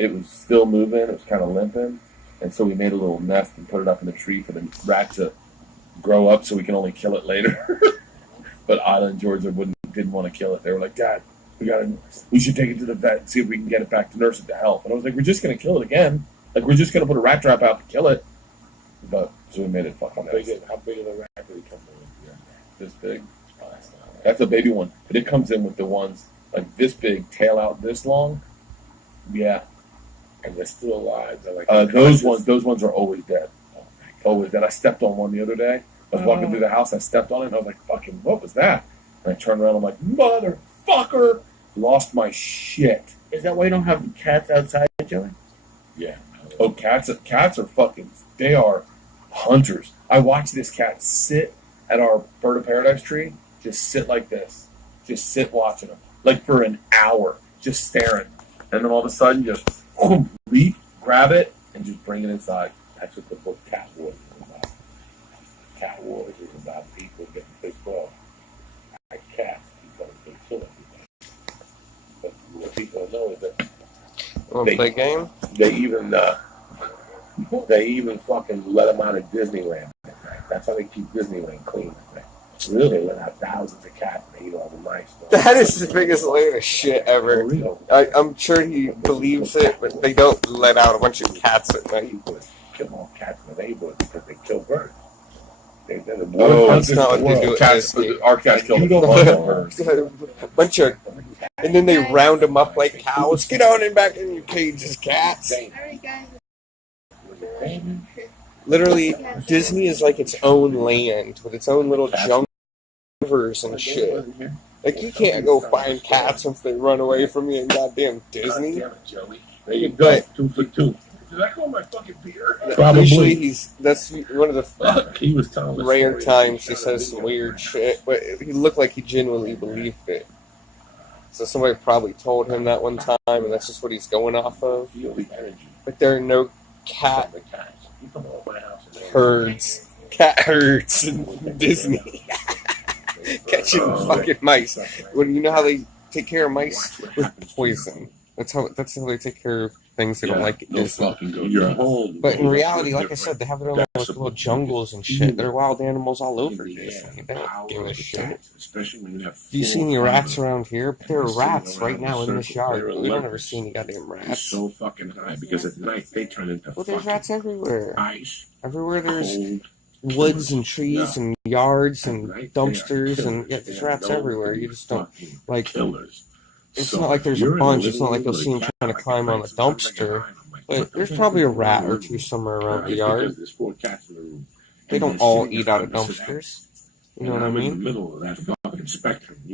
it was still moving. It was kind of limping. And so we made a little nest and put it up in the tree for the rat to grow up so we can only kill it later. But Anna and Georgia didn't want to kill it. They were like, Dad, we should take it to the vet and see if we can get it back to nurse it to health. And I was like, we're just going to kill it again. Like, we're just going to put a rat trap out to kill it. But, so we made it fucking nice. How big of a rat did it come in? Yeah. This big? That's a baby one. But it comes in with the ones, like this big, tail out this long. Yeah. And they're still alive. They're like those ones are always dead. Always dead. I stepped on one the other day. I was walking through the house. I stepped on it, and I was like, fucking, what was that? And I turned around. I'm like, motherfucker. Lost my shit. Is that why you don't have cats outside, Joey? Yeah. Oh, cats are fucking, they are hunters. I watched this cat sit at our bird of paradise tree, just sit like this. Just sit watching them. Like for an hour, just staring. And then all of a sudden, just leap, grab it, and just bring it inside. That's what the book Cat Wars is about. Cat Wars is about people getting pissed off at cats because they kill everybody. But what people don't know is that Want to play a game? They even fucking let them out of Disneyland. That's how they keep Disneyland clean. Really, they let out thousands of cats and they eat all the mice. That is the biggest layer of shit ever. I'm sure he believes it, but they don't let out a bunch of cats at night. Kill all cats in the neighborhood because they kill birds. That's not what they do. Cats, our cats kill birds. A bunch of, and then they round them up like cows. Get on in back in your cages, cats. Literally, Disney is like its own land with its own little jungles and shit. Like, you can't go find cats if they run away from you in goddamn Disney. There you go. 2 for 2. Did I call my fucking beer? Probably. Usually that's one of the he was telling rare times he says some weird shit, but he looked like he genuinely believed it. So somebody probably told him that one time, and that's just what he's going off of. But there are no cat herds in Disney. Catching fucking mice. Well, you know how they take care of mice with poison. That's how they take care of things they don't like at Disney. But in reality, like I said, they have their own little jungles and shit. There are wild animals all over Disney. They don't give a shit. Do you see any rats around here? But there are rats right now in this yard. We don't ever see any goddamn rats. So fucking high because at night they turn into there's rats everywhere. Ice. Everywhere there's woods and trees and yards and dumpsters and there's rats everywhere. You just don't like. It's not like there's a bunch. It's not like you'll see them trying to climb on a dumpster. But there's probably a rat or two somewhere around the yard. They don't all eat out of dumpsters. You know what I mean?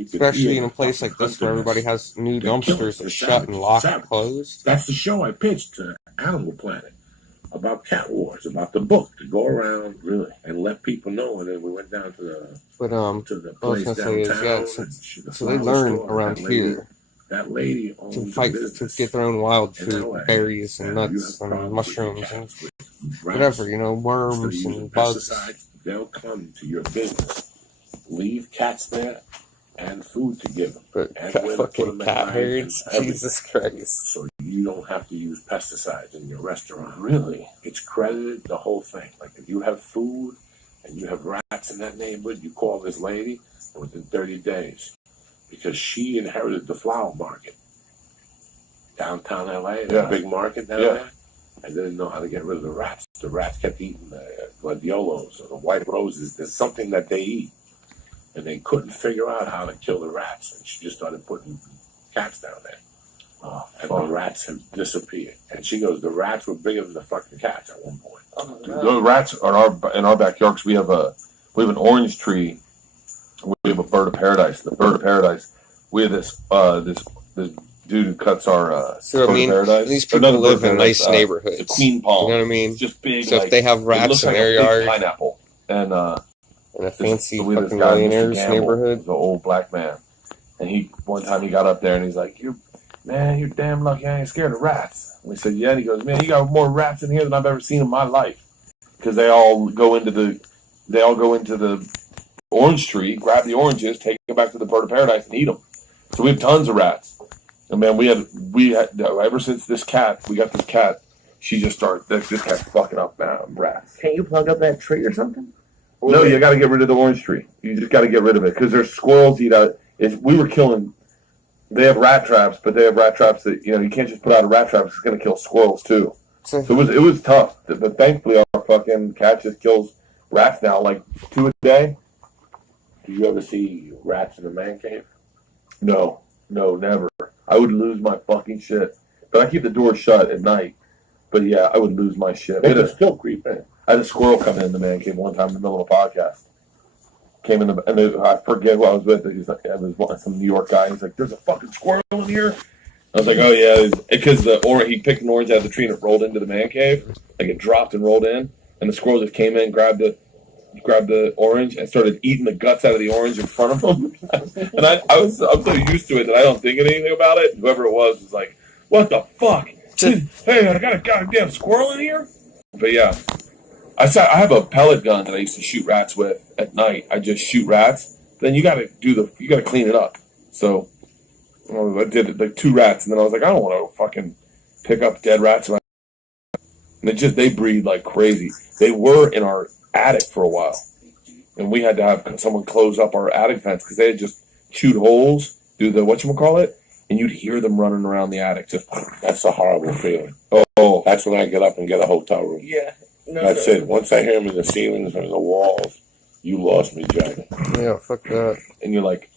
Especially in a place like this where everybody has new dumpsters that shut and locked and closed. That's the show I pitched to Animal Planet about Cat Wars, about the book, to go around really and let people know. And then we went down to the place downtown. So they learn around here. That lady to fight to get their own wild food, berries and nuts and mushrooms and whatever, worms and bugs. They'll come to your business, leave cats there, and food to give them. But fucking cat herds, Jesus Christ! So you don't have to use pesticides in your restaurant. Really, it's credited the whole thing. Like if you have food and you have rats in that neighborhood, you call this lady, and within 30 days. Because she inherited the flower market downtown LA, the big market down there, and didn't know how to get rid of the rats. The rats kept eating the gladiolos or the white roses. There's something that they eat, and they couldn't figure out how to kill the rats. And she just started putting cats down there, and the rats have disappeared. And she goes, the rats were bigger than the fucking cats at one point. The rats are in our backyard because we have an orange tree. We have a bird of paradise. The bird of paradise. We have this dude who cuts our so I mean, paradise. These people live in nice neighborhoods. The queen palm. You know what I mean? It's just big. So if they have rats in their yard, pineapple, and a fancy fucking millionaire's neighborhood, the old black man, and one time he got up there and he's like, "You're damn lucky I ain't scared of rats." And we said, "Yeah." And he goes, "Man, you got more rats in here than I've ever seen in my life," because they all go into the orange tree, grab the oranges, take them back to the bird of paradise, and eat them. So we have tons of rats. And man, we had ever since we got this cat. She just started. This cat's fucking up rats. Can't you plug up that tree or something? No, you got to get rid of the orange tree. You just got to get rid of it because there's squirrels eat out. We were killing. They have rat traps, but they have rat traps that you can't just put out a rat trap. It's going to kill squirrels too. So it was tough. But thankfully, our fucking cat just kills rats now, like 2 a day. Do you ever see rats in the man cave? No, never. I would lose my fucking shit. But I keep the door shut at night. But yeah, I would lose my shit. They can still creep in. I had a squirrel come in the man cave one time in the middle of a podcast. Came in I forget who I was with. He's like, it was some New York guy. He's like, "There's a fucking squirrel in here." I was like, "Oh yeah," because he picked an orange out of the tree and it rolled into the man cave. Like it dropped and rolled in, and the squirrel just came in, grabbed the orange and started eating the guts out of the orange in front of him. And I'm so used to it that I don't think anything about it. Whoever it was like, "What the fuck? Hey, I got a goddamn squirrel in here." But yeah, I have a pellet gun that I used to shoot rats with at night. I just shoot rats. Then you got to clean it up. So I did like 2 rats, and then I was like, I don't want to fucking pick up dead rats. And they breed like crazy. They were in our attic for a while, and we had to have someone close up our attic fence because they had just chewed holes through the whatchamacallit, and you'd hear them running around the attic. That's a horrible feeling. Oh, that's when I get up and get a hotel room. Yeah. No, that's it. Once I hear them in the ceilings or in the walls, you lost me, Jack. Yeah, fuck that. And you're like,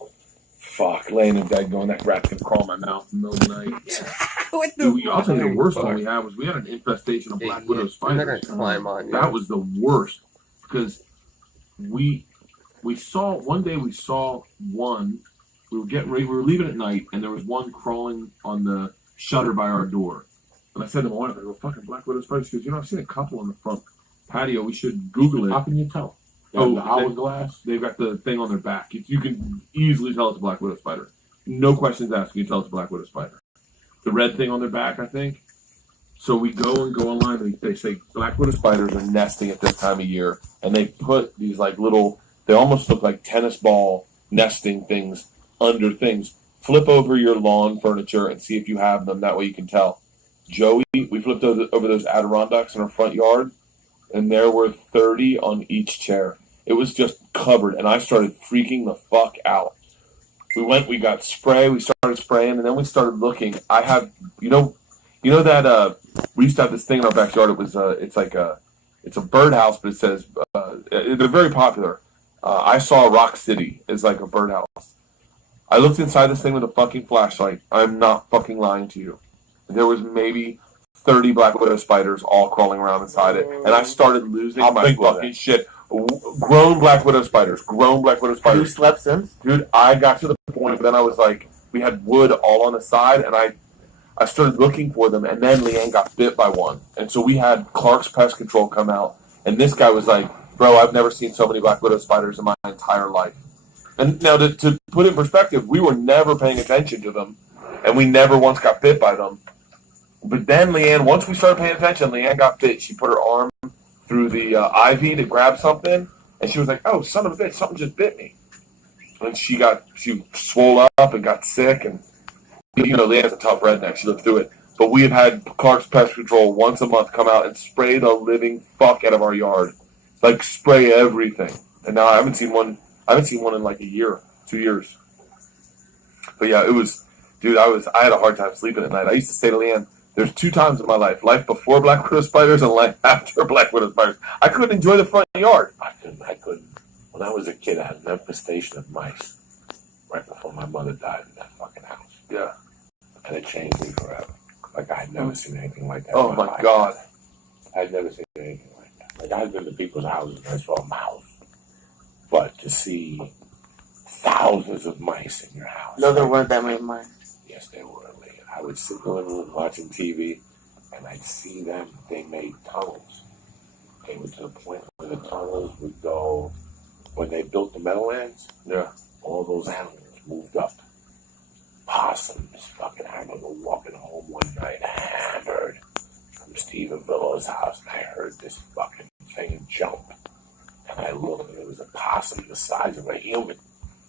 fuck, laying in bed going, that rat's gonna crawl in my mouth in the middle of the night. Dude, I'll tell you the worst one we had was we had an infestation of black widow spiders. Climb on you. That was the worst because we saw one. We were getting ready. We were leaving at night, and there was one crawling on the shutter by our door. And I said to my wife, I go, fucking black widow spiders. She goes, I've seen a couple on the front patio. We should Google it. How can you tell? Oh, the hourglass? They've got the thing on their back. You can easily tell it's a black widow spider. No questions asked. You can tell it's a black widow spider. The red thing on their back, I think. So we go online, and they say black widow spiders are nesting at this time of year. And they put these like little, they almost look like tennis ball nesting things under things. Flip over your lawn furniture and see if you have them. That way you can tell. Joey, we flipped over those Adirondacks in our front yard, and there were 30 on each chair. It was just covered, and I started freaking the fuck out. We got spray, we started spraying, and then we started looking. I have, you know that we used to have this thing in our backyard. It was it's a birdhouse, but it says they're very popular. I saw Rock City is like a birdhouse. I looked inside this thing with a fucking flashlight. I'm not fucking lying to you. There was maybe 30 black widow spiders all crawling around inside it, and I started losing my fucking shit. Grown black widow spiders. Have you slept since? Dude, I got to the point, but then I was like, we had wood all on the side, and I started looking for them, and then Leanne got bit by one. And so we had Clark's Pest Control come out, and this guy was like, bro, I've never seen so many black widow spiders in my entire life. And now to put in perspective, we were never paying attention to them, and we never once got bit by them. But then Leanne, once we started paying attention, Leanne got bit. She put her arm through the ivy to grab something, and she was like, oh, son of a bitch, something just bit me. And she swole up and got sick, and Leanne's a tough redneck. She lived through it. But we have had Clark's Pest Control once a month come out and spray the living fuck out of our yard. Like, spray everything. And now I haven't seen one in like a year, 2 years. But yeah, it was, dude, I had a hard time sleeping at night. I used to say to Leanne, there's 2 times in my life before black widow spiders and life after black widow spiders. I couldn't enjoy the front yard. I couldn't. When I was a kid, I had an infestation of mice right before my mother died in that fucking house. Yeah. And it changed me forever. Like, I had never seen anything like that. Oh, my God. I'd never seen anything like that. Like, I've been to people's houses and I saw a mouse. But to see thousands of mice in your house. No, there weren't that many mice. Yes, there were. I would sit in the living room watching TV, and I'd see them. They made tunnels. They were to the point where the tunnels would go, when they built the Meadowlands, all those animals moved up. Possums, fucking, I remember walking home one night, hammered, from Stephen Billow's house, and I heard this fucking thing jump. And I looked, and it was a possum the size of a human.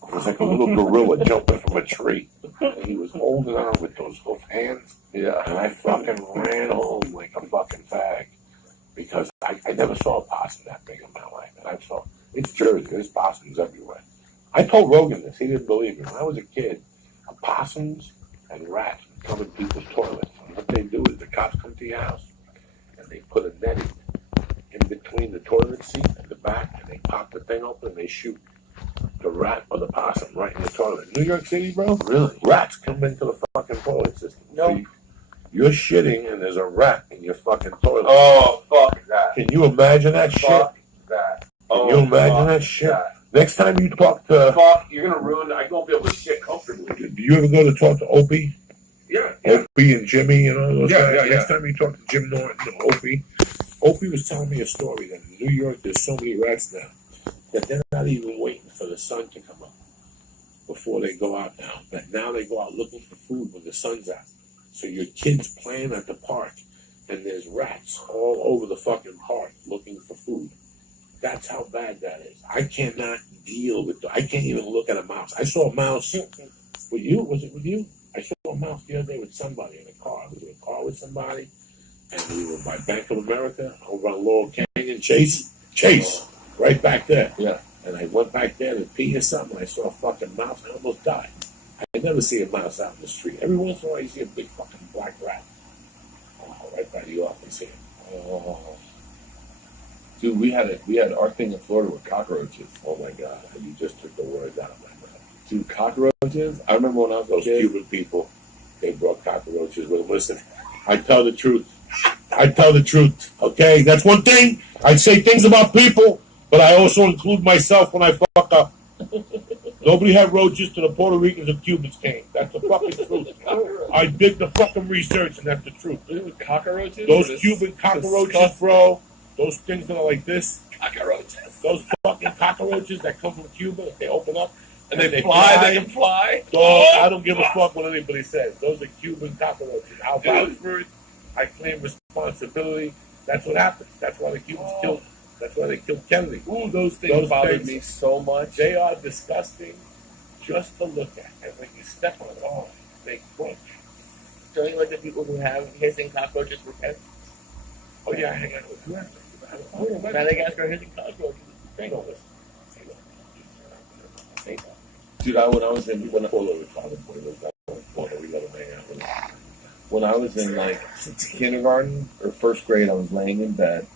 It was like a little gorilla jumping from a tree. And he was holding on with those hoof hands. Yeah. And I fucking ran home like a fucking fag. Because I never saw a possum that big in my life. And it's Jersey, there's possums everywhere. I told Rogan this, he didn't believe me. When I was a kid, possums and rats would come in people's toilets. And what they do is the cops come to your house and they put a netting in between the toilet seat and the back, and they pop the thing open and they shoot the rat or the possum right in the toilet. New York City, bro? Really? Rats come into the fucking toilet system. No. So you're shitting and there's a rat in your fucking toilet. Oh, fuck that. Can you imagine that shit? Fuck that. Can you imagine that shit? Next time you talk to... Fuck, you're going to ruin... I won't be able to shit comfortably. Do you ever go to talk to Opie? Yeah. Opie and Jimmy and all those guys? Yeah. Next time you talk to Jim Norton or Opie was telling me a story that in New York there's so many rats now that they're not even waiting for the sun to come up before they go out now. But now they go out looking for food when the sun's out. So your kids playing at the park and there's rats all over the fucking park looking for food. That's how bad that is. I cannot deal with I can't even look at a mouse. I saw a mouse with you. Was it with you? I saw a mouse the other day with somebody in a car. I was in a car with somebody, and we were by Bank of America over on Laurel Canyon. Chase, right back there. Yeah. And I went back there to pee or something. I saw a fucking mouse. I almost died. I never see a mouse out in the street. Every once in a while, you see a big fucking black rat. Oh, right by the office here. Oh. Dude, we had our thing in Florida with cockroaches. Oh my God, you just took the words out of my mouth. Dude, cockroaches? I remember when I was a Those kid. Cuban people, they brought cockroaches with them. Listen, I tell the truth. I tell the truth, okay? That's one thing. I say things about people, but I also include myself when I fuck up. Nobody had roaches to the Puerto Ricans or Cubans came. That's the fucking truth. I did the fucking research, and that's the truth. Cockroaches? Those Cuban cockroaches, bro. Those things that are like this. Cockroaches. Those fucking cockroaches that come from Cuba, they open up. And they fly. They can fly. Dog, I don't give a fuck what anybody says. Those are Cuban cockroaches. I'll vouch for it. I claim responsibility. That's what happens. That's why the Cubans killed. That's why they killed Kennedy. Ooh, those things bothered me so much. They are disgusting just to look at. And when you step on it, oh, they crunch. Don't you like the people who have hissing cockroaches for pets? Oh yeah, I hang out with you. Now they guys are hissing cockroaches. They don't listen. They don't. Dude, when I was in like kindergarten or first grade, I was laying in bed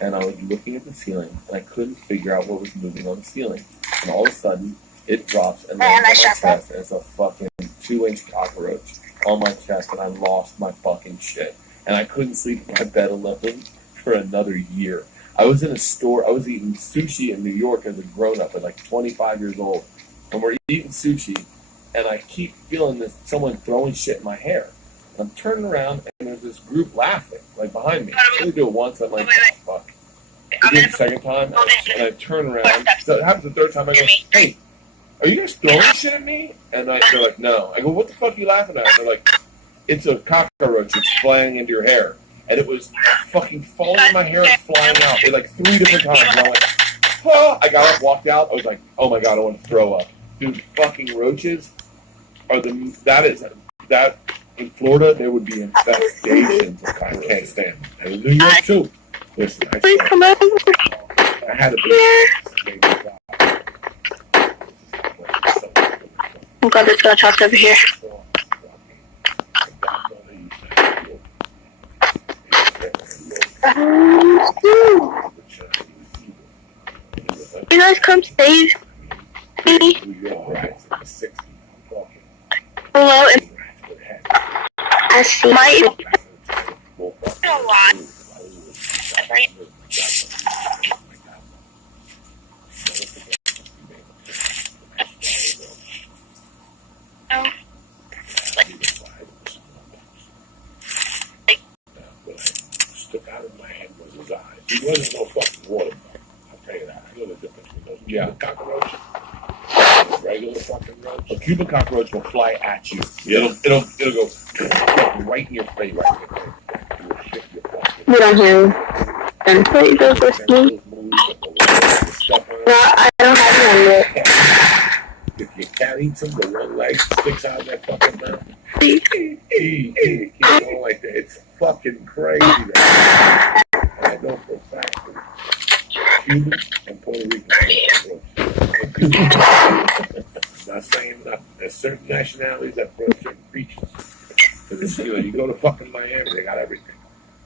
and I was looking at the ceiling and I couldn't figure out what was moving on the ceiling. And all of a sudden, it drops and lands on my chest, and it's a fucking 2-inch cockroach on my chest, and I lost my fucking shit. And I couldn't sleep in my bed alone for another year. I was in a store. I was eating sushi in New York as a grown-up at like 25 years old. And we're eating sushi, and I keep feeling this someone throwing shit in my hair. And I'm turning around, and there's this group laughing, like behind me. So they do it once, I'm like, oh, fuck. They do it the second time, and I turn around. So it happens the third time, I go, hey, are you guys throwing shit at me? And they're like, no. I go, what the fuck are you laughing at? They're like, it's a cockroach. It's flying into your hair. And it was fucking falling in my hair and flying out. It like 3 different times. And I went, oh. I got up, walked out. I was like, oh my God, I want to throw up. Dude, fucking roaches are that in Florida, there would be infestations of cockroaches. I can't stand them. And in New York too. Listen, I had a big Oh God, there's gunshots over here. You guys come save me. Hello. I see my. A lot. Stuck out of my head was his eyes. He wasn't no fucking water bug. I'll tell you that. I know the difference between those Cuban cockroaches and a regular fucking roach. A Cuban cockroach will fly at you. Yeah. It'll go right in your face. Right in your face. We don't hear him. And please go with me. No, I don't have one yet. If you carry eats them, the one leg sticks out of their fucking mouth. Keep going like that. It's fucking crazy. That. And I know for a fact that Cubans and Puerto Ricans I'm not saying nothing. There's certain nationalities that grow certain creatures. So this, you go to fucking Miami, they got everything.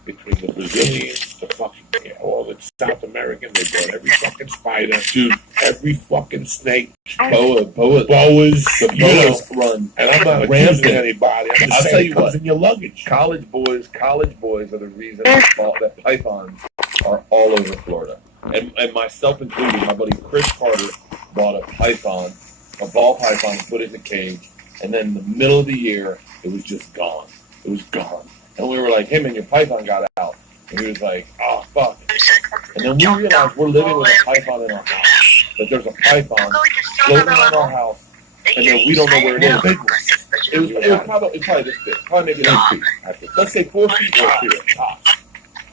Between the Brazilians, the fucking, all the South American, they got every fucking spider, dude, every fucking snake, boas. The boas run. And I'm not accusing anybody. I'm just I'll saying tell you it comes what. in your luggage. College boys are the reason that pythons are all over Florida. And myself included, my buddy Chris Carter bought a python, a ball python, and put it in a cage. And then in the middle of the year, it was just gone. It was gone. And we were like, hey man, your python got out. And he was like, oh fuck. And then we realized we're living with a python in our house. That there's a python floating around our house. And then we don't know where it is. It was probably this big. Probably maybe 8 feet. Let's say 4 feet tops.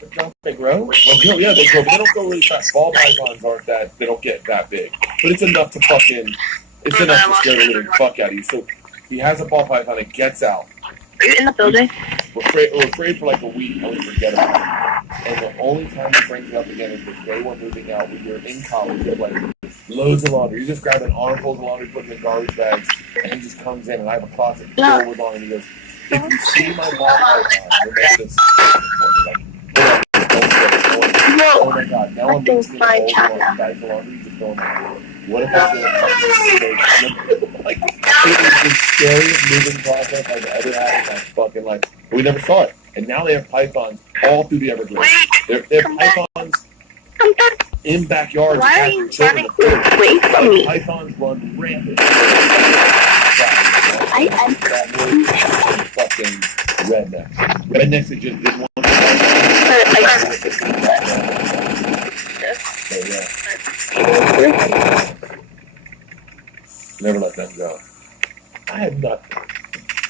But don't they grow? Well, yeah, they grow, but they don't grow really fast. Ball pythons aren't that, they don't get that big. But it's enough to scare the living fuck out of you. So he has a ball python, it gets out. Are you in the building? We're afraid for like a week, and we forget about it. And the only time he brings it up again is the day we're moving out. We were in college, we have like loads of laundry. You just grab an armful of laundry, put it in garbage bags, and he just comes in, and I have a closet filled with laundry. And he goes, if you see my ball python, remember this. Oh my god, now I'm losing the whole bag of laundry, just going like, what if I feel a fucking snake? Like, it was the scariest moving process I've ever had in my fucking life. But we never saw it. And now they have pythons all through the Everglades. They have pythons in backyards attacking children. Wait for me. Pythons run rampant. Fucking rednecks. Rednecks that just didn't want never let them go. I had nothing.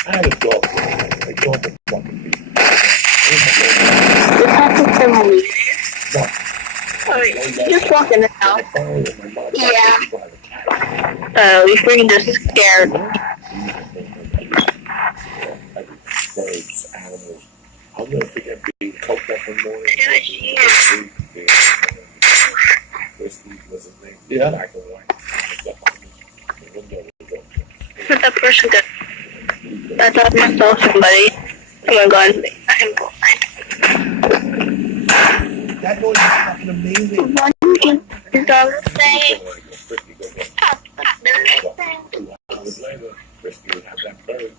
I had a dog. A dog was fucking beat. What happened to me? Just walk in the house. Yeah. Oh, you freaking just scared. Birds, animals. I'll never forget being coked up in the morning. Whiskey was his name. Yeah. Black and white. The window was open. What that person did? I thought I saw somebody. Oh my god. That noise is fucking amazing. One dog say. 2 hours later, Christy would have that bird.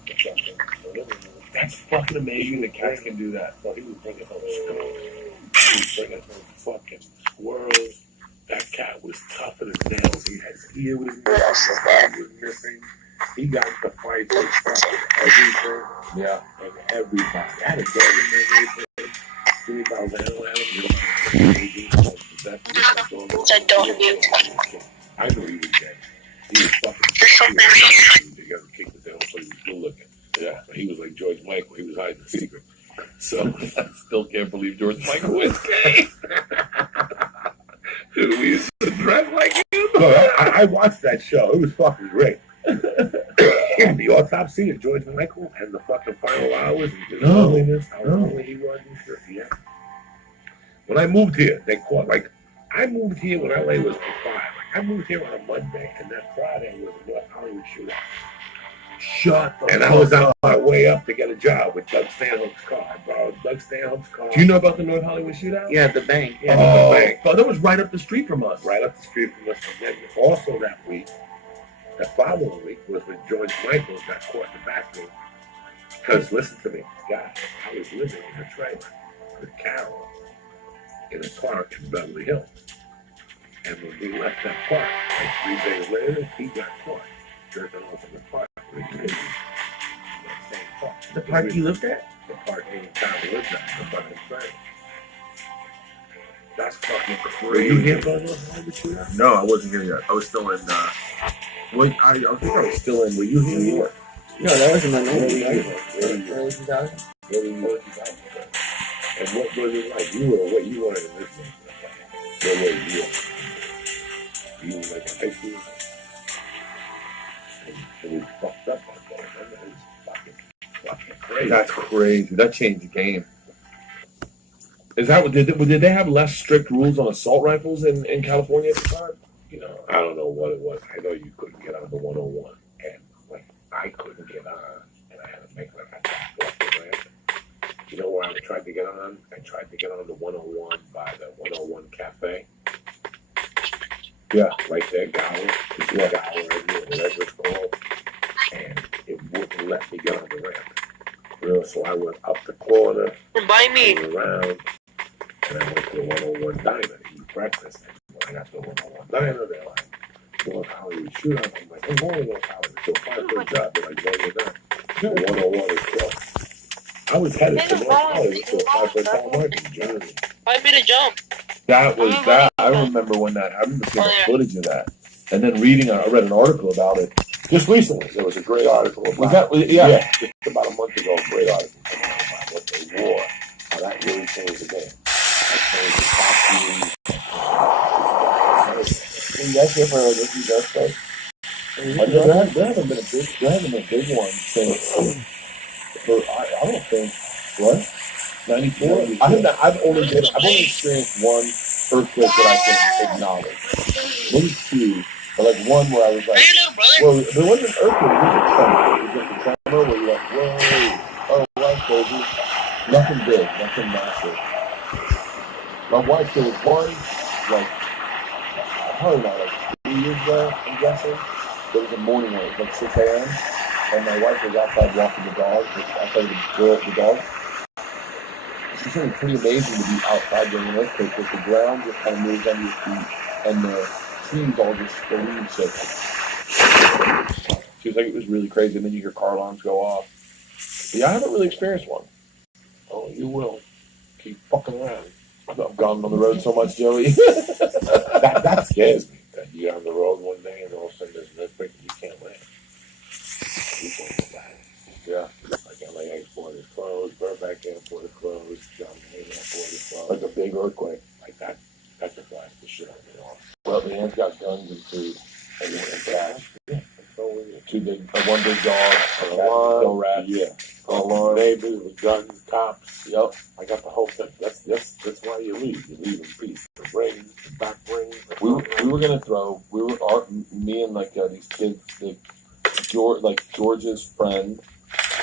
That's fucking amazing that cats can do that. So he was bringing home squirrels. He was bringing home fucking squirrels. That cat was tougher than nails. His ear was missing. He got into fights with fucking everything. Yeah. And everybody. I had a dog in there. If I was an animal, I knew he was gay. He was fucking together, kicked his tail, but he was good looking. Yeah, but he was like George Michael. He was hiding the secret. So I still can't believe George Michael was gay. Dude, we used to dress like him. No, I watched that show. It was fucking great. The autopsy of George Michael and the fucking final hours and his loneliness, how lonely he was and shit. Yeah. When I moved here, they caught I moved here when LA was on fire. I moved here on a Monday, and that Friday was a North Hollywood shootout. Shut the fuck up. And I was on my way up to get a job with Doug Stanhope's car. I borrowed Doug Stanhope's car. Do you know about the North Hollywood shootout? Yeah, the bank. Yeah. Oh, the bank. but that was right up the street from us. Right up the street from us. And then also that week, the following week was when George Michael got caught in the back room. Because listen to me, guys, I was living in a trailer with Carol in a park in Beverly Hills. And when we left that park, like 3 days later, he got caught jerking off in the park. That same park. The park you lived at? The park any time we lived at, the fucking trailer. That's fucking crazy. Were you here about North Hollywood shootout? No, I wasn't here yet. I was still in, I think I was still in, Were you in New York? No, that was in the Early 90s. Early 2000s. Early 2000s. And what was it like? You were in this one. What were you? You were like in high school? It was fucked up on that. It was fucking crazy. That's crazy. That changed the game. Is that what did they have less strict rules on assault rifles in California at the time? You know, I don't know what it was. I know you couldn't get on the 101, and like I couldn't get on, and I had to make like I walk the ramp. You know where I tried to get on? I tried to get on the 101 by the 101 Cafe. Yeah, right there, Gower, whatever it's called, and it wouldn't let me get on the ramp. You know, so I went up the corner, By me. went around, and I went to the 101 diner to eat breakfast. And when I got to the 101 diner, they're like, "Well, how are you shoot up?" I'm like, "I'm going to college. It's a 5-foot job." They're like, "No, you're not. The 101 is closed." I was headed to North College to a 5-foot tall market in Germany. I made a jump. that was that. I remember when that. I remember seeing the footage of that, and then reading. I read an article about it Just recently, there was a great article about Was that? Yeah. just about a month ago, a great article came out about what they wore. How that really changed the game. That changed the costumes. That's different. Like, if you just play. There hasn't been a big one since. I don't think what 94. I've only experienced one earthquake that I can acknowledge. Maybe two, but like one where I was like, well, there wasn't an earthquake. It was a tremor. It was just a tremor where you're like, whoa, oh, that's crazy. Nothing big, nothing massive. My wife, there was one, like, probably not like 3 years ago, I'm guessing. There was a morning where it was like 6 a.m. and my wife was outside walking the dogs, outside the dogs. She said it was pretty amazing to be outside during an earthquake because the ground just kind of moves under your feet and the trees all just the leaves shake. She was like, it was really crazy, and then you hear car alarms go off. But yeah, I haven't really experienced one. Oh, you will. Keep fucking around. I've gone on the road so much, Joey. That scares me. That you're on the road one day and all of a sudden there's an earthquake and you can't land. You can't go back. Yeah. Like LA airport is closed, Burbank airport is closed, John Wayne airport is closed. Like a big earthquake. Like that flies the shit out of me off. Well, the ants got guns and food. And cash. Yeah. So, One big dog, a no rat. Yeah. Alarm. Neighbors with guns, cops. Yep. I got the whole thing. That's why you leave. You leave in peace. The rings, the back rings. We were gonna throw. Me and like these kids, George's friend,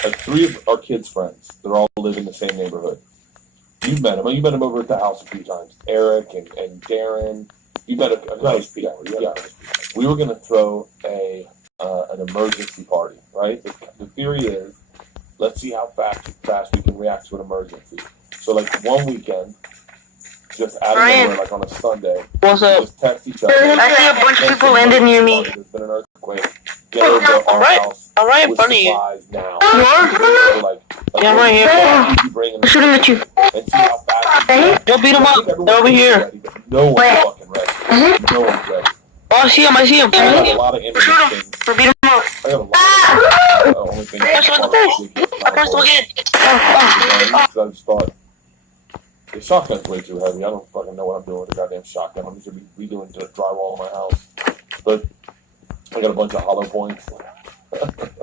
like 3 of our kids' friends. They're all live in the same neighborhood. You've met them. You met them over at the house a few times. Eric and Darren. You met a Nice people. Yeah. We were gonna throw an emergency party, right? The theory is, let's see how fast we can react to an emergency. So, like, one weekend, just out of nowhere, like on a Sunday, What's we up? just text each other. I see a bunch of people landing near me. There's been an earthquake. Get over to our house I'm right in with front of you. supplies now. You are? Like, Yeah, I'm right here. I'm shooting at you. And see how fast. Go beat them up. They're over here. No one's fucking ready. No one's ready. Oh, I see him. I have a lot of interesting. Or beat him up. I have a lot of only thing. Press him in the face. I pressed him again. So I just thought the shotgun's way too heavy. I don't fucking know what I'm doing with a goddamn shotgun. I'm just gonna be redoing drywall in my house. But I got a bunch of hollow points.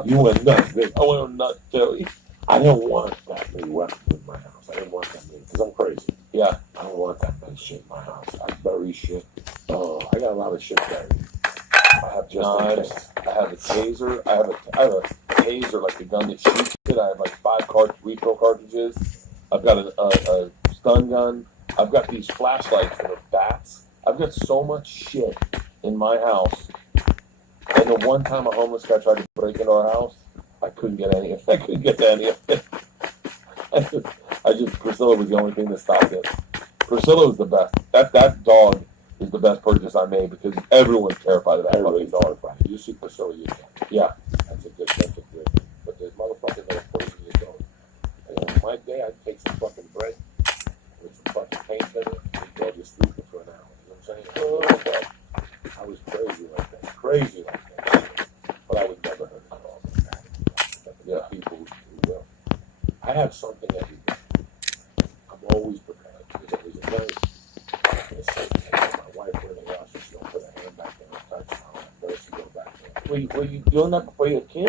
You went nuts, didn't you? I went nuts, Joey. I don't want that many weapons in my house. I didn't want that many because I'm crazy. Yeah. I don't want that many shit in my house. I bury shit. Oh, I got a lot of shit buried. I have knives. I have a taser. I have a taser, like the gun that shoots it. I have like 5 refill cartridges. I've got a stun gun. I've got these flashlights that are bats. I've got so much shit in my house. And the one time a homeless guy tried to break into our house, I couldn't get any of it. I couldn't get to any of it. Priscilla was the only thing that stopped it. Priscilla was the best. That dog is the best purchase I made because everyone's terrified of that fucking dog. You see Priscilla, you can. Yeah. That's a good. But there's motherfuckers that are poison your dog. And on my day, I'd take some fucking bread with some fucking paint in it and go to sleep for an hour. You know what I'm saying? I was crazy like that. Crazy like that. But I would never hurt a dog like that. There are people who will. I have something every day. I'm always prepared. There's always a knife. I'm going to say, my wife, when they ask, she don't put her hand back there and touch her. First, she goes back there. Were you doing that before you were a kid?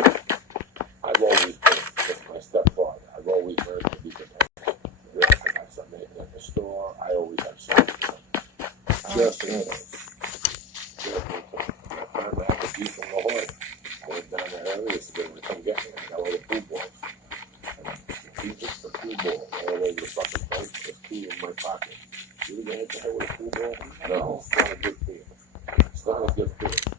I've always been with my stepfather. I've always learned to be content. If I got something at the store, I always have something. Just in case. Just in case. My time I had to be from La Jolla. I went down the area so they would come get me. I got all the pool balls. And the teachers, the pool ball, all over the fucking place, the key in my pocket. You ever get hit with a pool ball? No, it's not a good feeling. It's not a good feeling.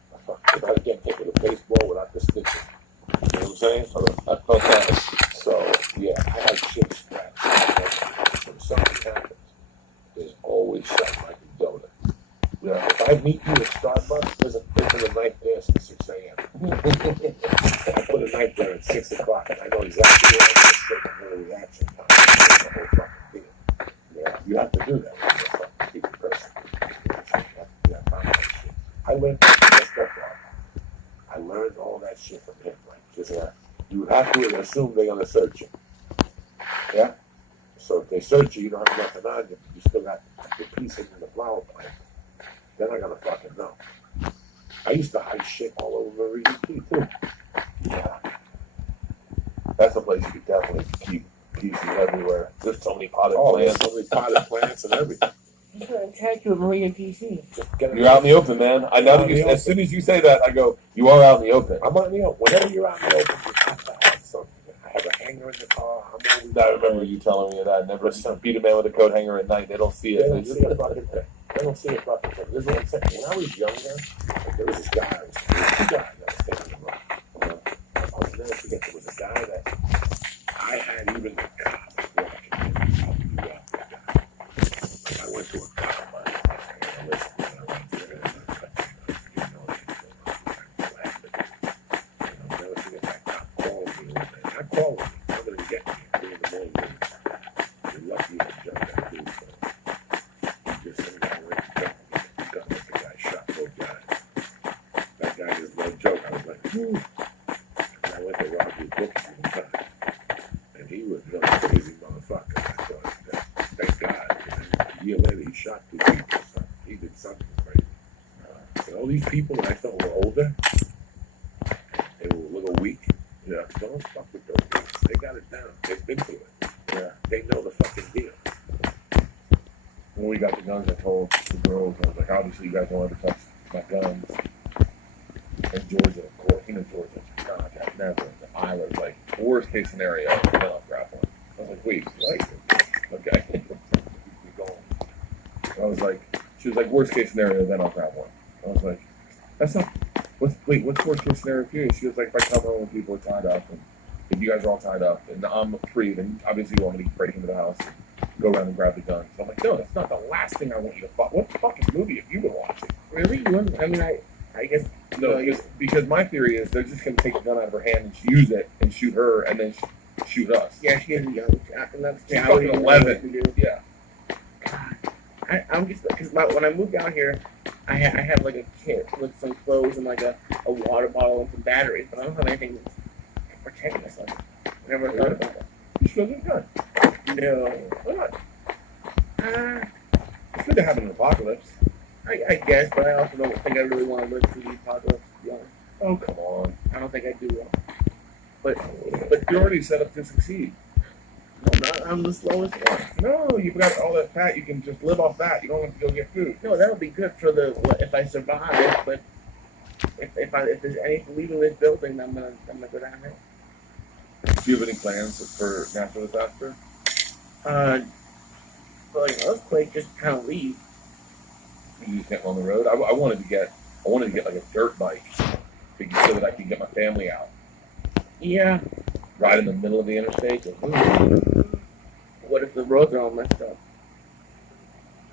If I can't hit with a baseball without the stitches. You know what I'm saying? I felt that. So, yeah, I had shit scratched. When something happens, there's always something I can do to. Yeah, if I meet you at Starbucks, there's a knife there since 6 a.m. I put a knife there at 6 o'clock, and I know exactly where I'm going to stick and where the reaction time. The whole fucking deal. Yeah, you have to do that when you're a fucking people person. You have to do that kind of shit. I learned from my stepfather. I learned all that shit from him. Like, just you have to assume they're gonna search you. Yeah. So if they search you, you don't have nothing on you. You still got the pieces in the flower plant. They're not gonna fucking know. I used to hide shit all over Marie too. Yeah. That's a place you could definitely keep pieces everywhere. There's so many potted There's plants. so many potted plants and everything. I'm trying to catch you at Maria DC. Just get it. You're out in the open, man. I know that you. As soon as you say that, I go, "You are out in the open." I'm out in the open. Whenever you're out in the open, you have to have something. I have a hanger in the car. I'm always. I remember you telling me that. Never beat a man with a coat hanger at night. They don't see They it. don't see a fucking thing. They don't see a fucking thing. This is what I'm saying. When I was younger, like, there was this guy. There was two guys that was taking him around. I'll never forget. There was a guy that I had even the cops watching him. How he walked that guy. Like, I went to a cop. I listened to him. I went there and I cut him. You know, I'll never forget that cop called me one day. Not calling me. Coming to get me at 3 in the morning. You're lucky I jumped that dude. He just said, I went to jump and get the gun with the guy. Shot both guys. That guy is no joke. I was like, whew. And I went to rob his books one time. And he was no crazy motherfucker. I thought, thank God. And a year later, he shot 2 people. So he did something crazy. And all these people that I thought were older, they were a little weak. Yeah, don't fuck with those guys. They got it down. They've been through it. Yeah, they know the fucking deal. When we got the guns, I told the girls, I was like, obviously you guys don't ever touch my guns. And Georgia, of course, Georgia, God, never. The island, like, worst case scenario, then I'll grab one. I was like, wait, what? Okay. Keep going. I was like, she was like, worst case scenario, then I'll grab one. I was like, that's not, what's worst case scenario for you? She was like, if I come home and people are tied up, and if you guys are all tied up, and I'm free, then obviously you want me to break into the house and go around and grab the gun. So I'm like, no, that's not the last thing I want you to fuck. What fucking movie have you been watching? Really? You want? I mean, I guess. No, because my theory is they're just going to take the gun out of her hand and use it and shoot her and then shoot us. Yeah, she is young. And that's She's fucking 11. Yeah. I'm just because when I moved out here, I had like a kit with some clothes and like a water bottle and some batteries, but I don't have anything to protect myself. I never thought about that. You should go get a gun. No. Why not? It's good to have an apocalypse. I guess, but I also don't think I really want to live through the apocalypse, to be honest. Oh, come on. I don't think I do well. But You're already set up to succeed. no, I'm the slowest one. No, you've got all that fat. You can just live off that. You don't have to go get food. No, that would be good for if I survive. But if there's any leaving this building, I'm gonna go down there. Do you have any plans for natural disaster? For like an earthquake, just kind of leave. You just get on the road. I wanted to get like a dirt bike so that I could get my family out. Yeah. Right in the middle of the interstate. What if the roads are all messed up?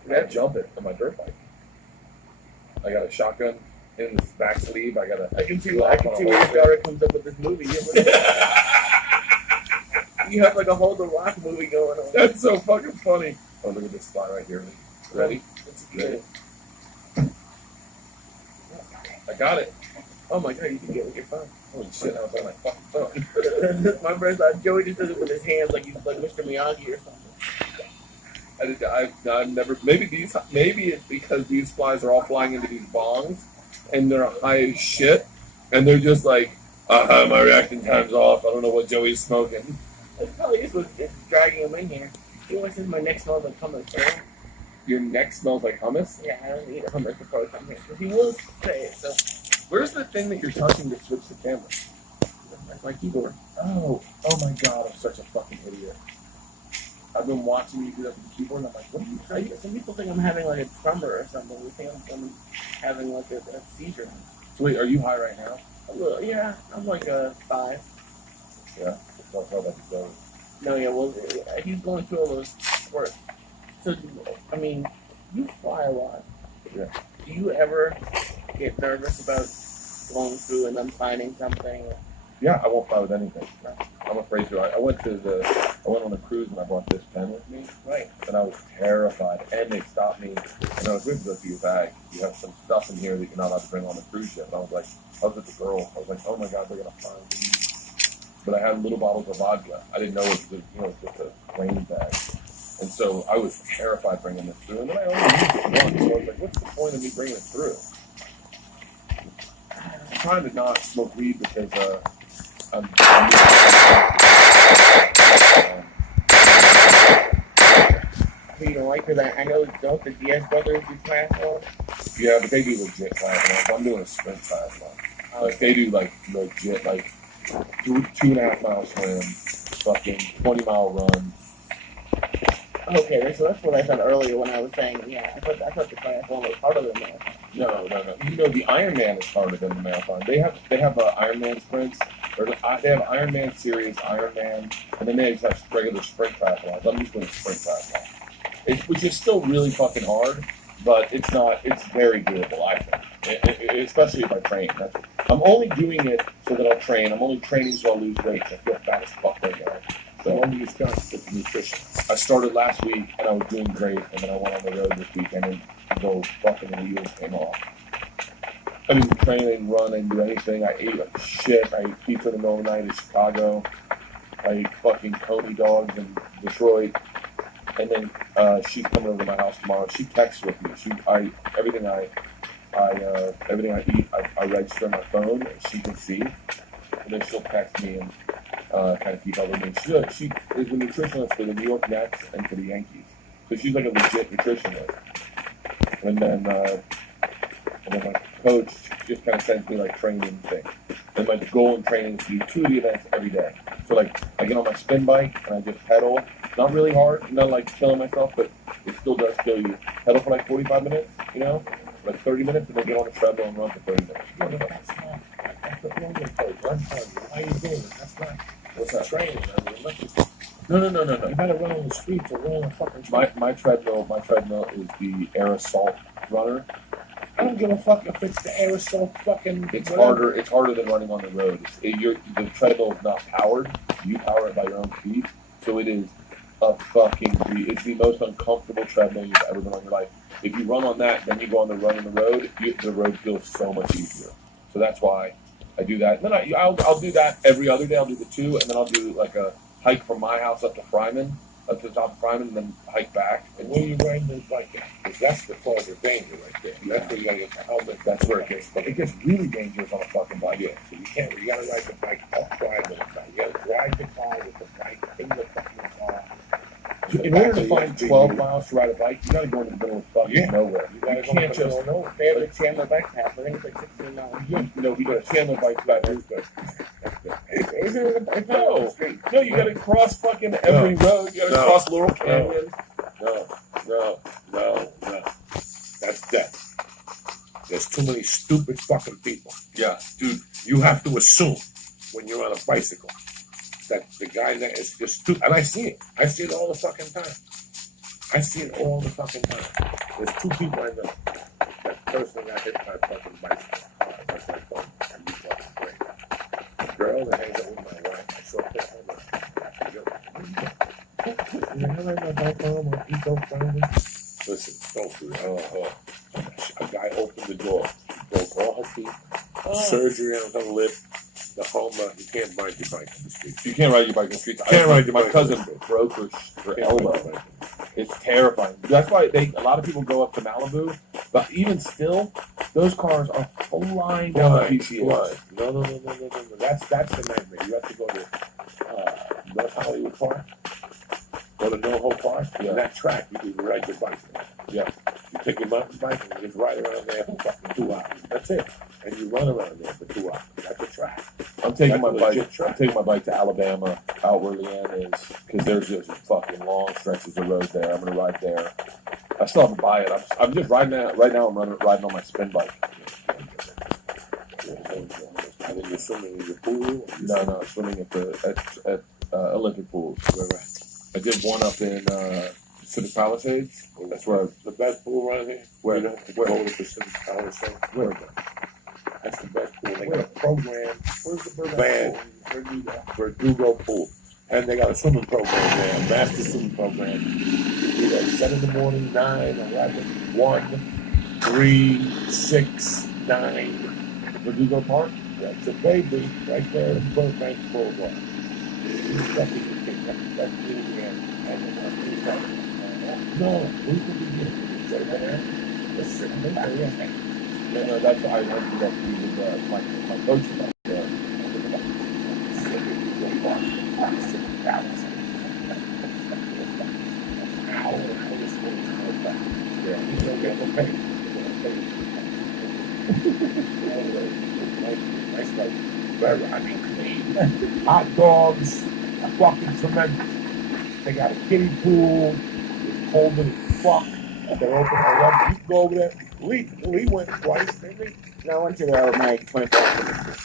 I gotta jump it on my dirt bike. I got a shotgun in the back sleeve. I can see where your daughter comes up with this movie. You have like a Hold the Rock movie going on. That's so fucking funny. Oh, look at this spot right here. Ready? Ready? I got it. Oh my god, you can get it with your phone. Holy shit, I was on my fucking phone. My brother thought Joey just does it with his hands like he's like Mr. Miyagi or something. I've never. Maybe it's because these flies are all flying into these bongs, and they're high as shit. And they're just like, my reaction time's off. I don't know what Joey's smoking. It probably is what's dragging him in here. He always says my neck smells like hummus, bro. Your neck smells like hummus? Yeah, I don't eat hummus before I come here. Because he will say it, so Where's the thing that you're touching to switch the camera? that's my keyboard. Oh my god, I'm such a fucking idiot. I've been watching you do that with the keyboard, and I'm like, what are you trying to do? Some people think I'm having like a tremor or something. We think I'm having like a seizure. So wait, are you high right now? A little, yeah, I'm like a 5. Yeah. Don't tell that to Joey. No, yeah, well, he's going through all those squirts. So, I mean, you fly a lot. Yeah. Do you ever get nervous about going through and then finding something? Yeah, I won't fly with anything. I'm afraid to. I went on a cruise and I brought this pen with me. Right. And I was terrified. And they stopped me. And I was going to go through your bag. You have some stuff in here that you're not allowed to bring on the cruise ship. And I was with the girls. I was like, oh my god, they're going to find me. But I had little bottles of vodka. I didn't know it was just a plane bag. And so I was terrified bringing this through. And then I only used it once. So I was like, what's the point of me bringing it through? I'm trying to not smoke weed because You don't like because I know don't the Diaz brothers do triathlon? yeah, but they do legit triathlons. I'm doing a sprint triathlon. Like they do like legit like 2.5 mile swim, fucking 20-mile run. Okay, so that's what I thought earlier when I was saying, yeah, I thought the triathlon was harder than that. No. You know the Ironman is harder than the marathon. They have Ironman sprints, or they have Ironman series, Ironman, and then they just have regular sprint triathlons. I'm just doing a sprint triathlon, which is still really fucking hard, but it's not. It's very doable, I think. Especially if I train. I'm only doing it so that I'll train. I'm only training so I'll lose weight. I feel fat as fuck right now. So when do you start with nutrition? I started last week and I was doing great, and then I went on the road this weekend and those fucking wheels came off. I didn't train, I didn't run, I didn't do anything. I ate like shit. I ate pizza in the middle of the night in Chicago. I ate fucking Coney dogs in Detroit. And then she's coming over to my house tomorrow. She texts with me. Everything I eat, I register on my phone, and she can see. And then she'll text me and kind of keep up with me. She is a nutritionist for the New York Nets and for the Yankees. So she's like a legit nutritionist. And then my coach just kind of sends me like training things. And my goal in training is to do 2 of the events every day. So like I get on my spin bike and I just pedal. Not really hard, not like killing myself, but it still does kill you. Pedal for like 45 minutes, like 30 minutes, and then get on the treadmill and run for 30 minutes. That's the wrong approach. Why are you doing it? That's not. What's that? Training. I mean, No. you gotta run on the streets or run on the fucking street. My treadmill is the aerosol runner. I don't give a fuck if it's the aerosol fucking. It's whatever. harder than running on the road. The treadmill is not powered. You power it by your own feet. So it is it's the most uncomfortable treadmill you've ever been on in your life. If you run on that, then you go on the run on the road, the road feels so much easier. So that's why I do that. And then I'll do that every other day. I'll do the 2, and then I'll do like a hike from my house up to the top of Fryman, and then hike back. And where you riding this bike at? Because that's the cause of danger right there. That's where you gotta get the helmet. That's where it gets really dangerous on a fucking bike. Yeah, so you gotta ride the bike upright with the bike. You gotta drive the car with the bike in the fucking car. In order to find 12 miles to ride a bike, you gotta go into the middle of fucking nowhere. You gotta go can't just nowhere. They have a Chandler bike path. I think it's like 16 miles. you got a Chandler bike back there. Is it? It's not on the street. No, you gotta cross fucking every road. You gotta cross Laurel Canyon. No. That's death. There's too many stupid fucking people. Yeah, dude. You have to assume when you're on a bicycle that the guy that is just stupid. And I see it. I see it all the fucking time. There's 2 people I know. That person got hit by a fucking bicycle. That's my phone. And you fucking great. The girl that hangs out with my wife, I saw her home. You know, my bike home on eco-friendly. Listen, don't do it. A guy opened the door. She broke all her teeth. Surgery on her lip. The home, you can't ride your bike on the street. You can't ride your bike on the street. My cousin broke her elbow. It's terrifying. That's why a lot of people go up to Malibu, but even still, Those cars are flying down the PCH. Fly. No. That's the nightmare. You have to go to North Hollywood Park, go to NoHo Park, Yeah. and that track you can ride your bike. Yeah. You take your mountain bike and you just ride around there for fucking 2 hours. That's it. And you run around there for 2 hours. That's a track. I'm taking my That's a bike. legit track. I'm taking my bike to Alabama, out where Leanne is, because there's just fucking long stretches of road there. I'm gonna ride there. I still have to buy it. I'm just riding out right now. I'm riding on my spin bike. And then you're swimming in your pool. No, swimming at Olympic pools. I did one up in Pacific Palisades. That's where The best pool around here. Where? You don't have to Where? go to Pacific Palisades. Where? That's the best pool. They got a program where's the van Verdugo pool. And they got a swimming program there, a master swimming program. You do that 7 in the morning, 9, 11, 1, 3, 6, 9. Verdugo Park? That's a baby right there in Burbank Boulevard. That's no, we can begin. Right there. No, that's I do that with my coach back there. I mean, clean. Hot dogs, fucking tremendous. They got a kiddie pool. It's cold as fuck. They're open 11. You can go over there. Lee went twice, didn't he? No, I went to there with my 24 hours.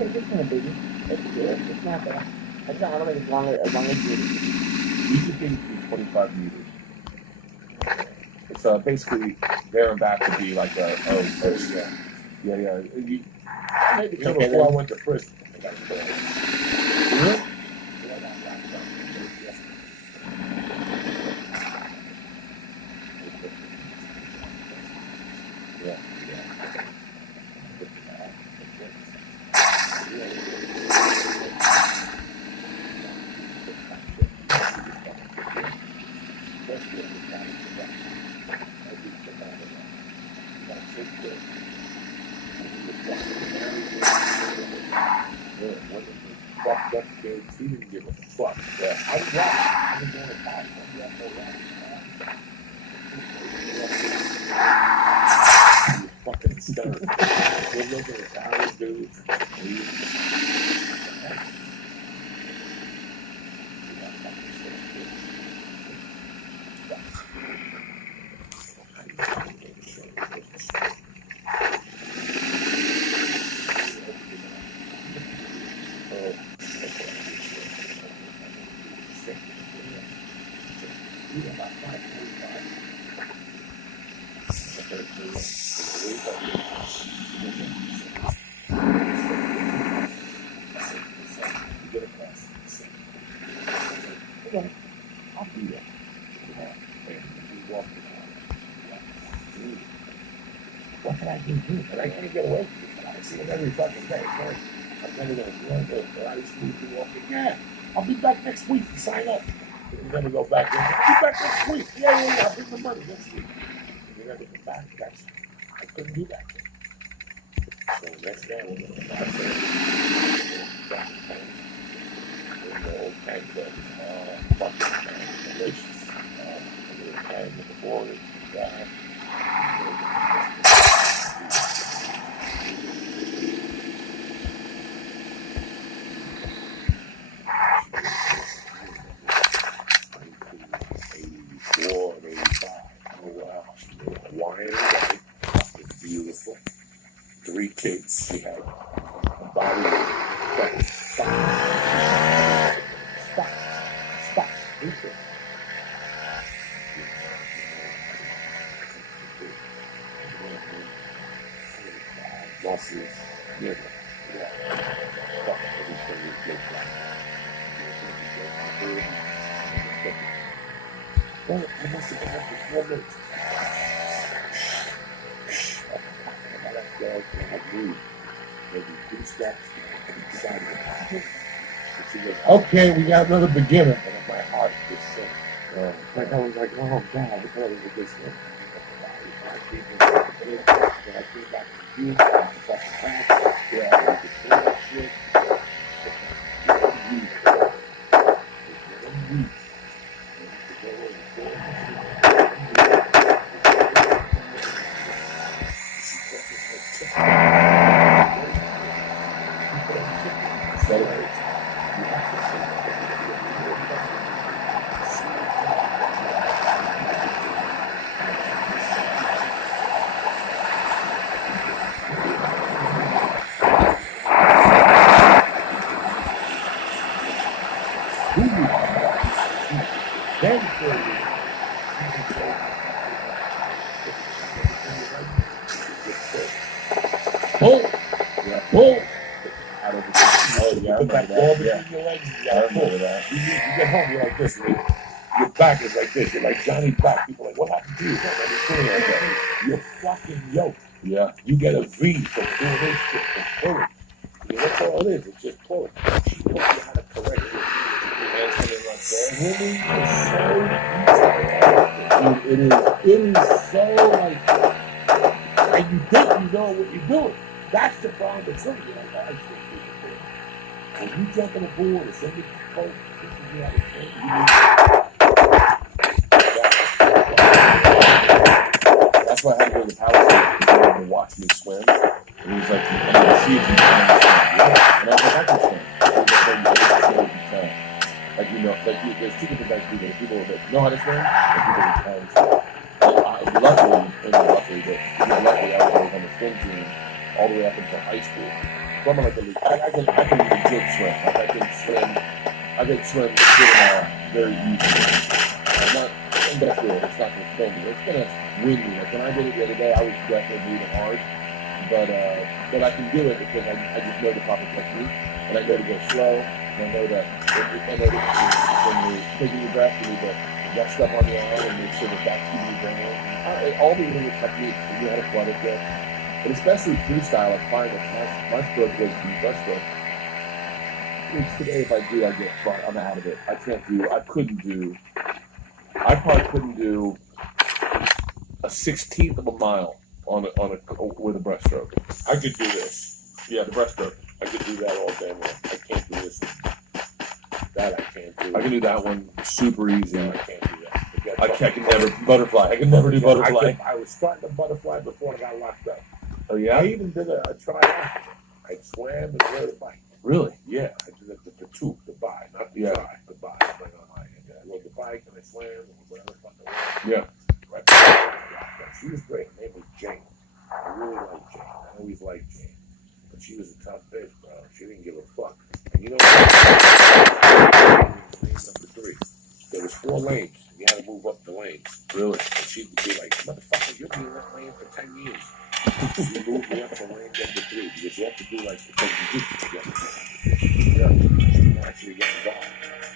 It's kind of busy. It's good. It's not bad. I don't think it's as long as you. You can think 25 meters. It's basically there and back would be like yeah. You, Maybe before I went to prison. I got to really? Fucked up kids. He didn't give a fuck. Yeah. I was right. I was going to pass. He was fucking stern. Good looking Italian dudes. I'll be there. What can I do? And I can't get away from it. I see it every fucking day. I'm never going to go to high school to walking. Yeah, I'll be back next week to sign up. You're going to go back in. I'll be back next week. Yeah, I'll bring the money next week. You're going to get back. I couldn't do that. So next day, we're going to back there. The old tank fucking delicious. A little time with the board. Hawaiian white, it's beautiful. 3 kids. She had a body of stop. Muscles, yeah. Well, I must have had this moment. Maybe 2 steps inside of the pocket. She goes, okay, we got another beginner. And my heart just sank. Like I was like, oh God, I thought it was a good thing. people when I came back from the fucking pack. Yeah, you could feel that shit. Pull! Yeah, pull! Oh, yeah, I remember that. Yeah, I remember that. You get home, you're like this, right? Your back is like this. You're like Johnny Back. People are like, what happened to you? You're fucking yoked. Yeah. You get a V from doing this shit, from pulling. I mean, that's all it is. It's just pulling. She taught you how to correct it. Swimming is so easy. It is so like, and you think you know what you're doing. That's the problem with swimming. You're like, oh, I think you can. When you jump in a pool or somebody boat, you have to swim. That's why I had to go to the palace to watch me swim. And he was like, I'm going to see if you can swim. Yeah. And I was like, I can swim. He was like, you can. Like, you know, like, there's two different types of people. There's people that know how to swim and people that can swim. And luckily, I was on the swim team all the way up until high school. So I'm like I can legit swim. Like I can swim very easily. I'm not industrial. It's not going to kill me. It's going to windy. Like when I did it the other day, I was definitely breathing hard. But I can do it because I just know the proper technique, and I know to go slow, and I know that when you're taking your breath, you need to rest up on your arm and make sure that that's keeping you down. All the little techniques, you know how to flutter it. But especially freestyle, I find that my stroke was the best stroke. Today, if I do, I get fucked. I'm out of it. I probably couldn't do a 16th of a mile with a breaststroke. I could do this. Yeah, the breaststroke. I could do that all day long. I can't do this. That I can't do. I can do that one super easy. No, I can't do that. I can never butterfly. I can never do butterfly. I was starting to butterfly before I got locked up. Oh yeah. I even did a try. I swam and rode a bike. Really? Yeah, I did the tube, the bike, not the dry, the bike. Right on my end. I rode the bike and I swam and whatever fucking way. Yeah. Right before I got locked up. She was great. Her name was Jane. I really liked Jane. I always liked Jane. But she was a tough bitch, bro. She didn't give a fuck. And you know what? Lane number 3. There was 4 lanes. You had to move up the lanes. Really? And she'd be like, motherfucker, you'll be in that lane for 10 years. She moved me up to lane number 3 because you have to do like the thing you do. Yeah. Actually get involved.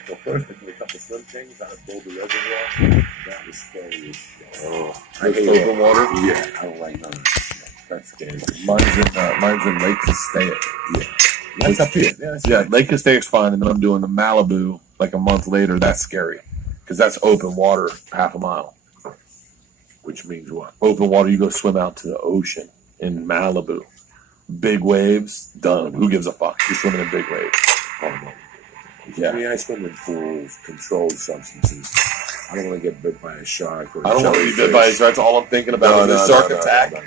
So first I did a couple swim things out of Boulder Reservoir. That was scary as shit. Oh, I hate open water? Yeah, I don't like none of that. That's scary. Mine's in Lake Castaic. Yeah. That's up here. Yeah, Lake Castaic's fine, and then I'm doing the Malibu like a month later. That's scary because that's open water, half a mile. Which means what? Open water, you go swim out to the ocean in Malibu. Big waves, done. Who gives a fuck? You're swimming in big waves. Oh, no. Yeah. I mean, I swim in pools, controlled substances. I don't want to get bit by a shark. Or I don't want to be bit by a shark. That's all I'm thinking about. No, shark attack. No.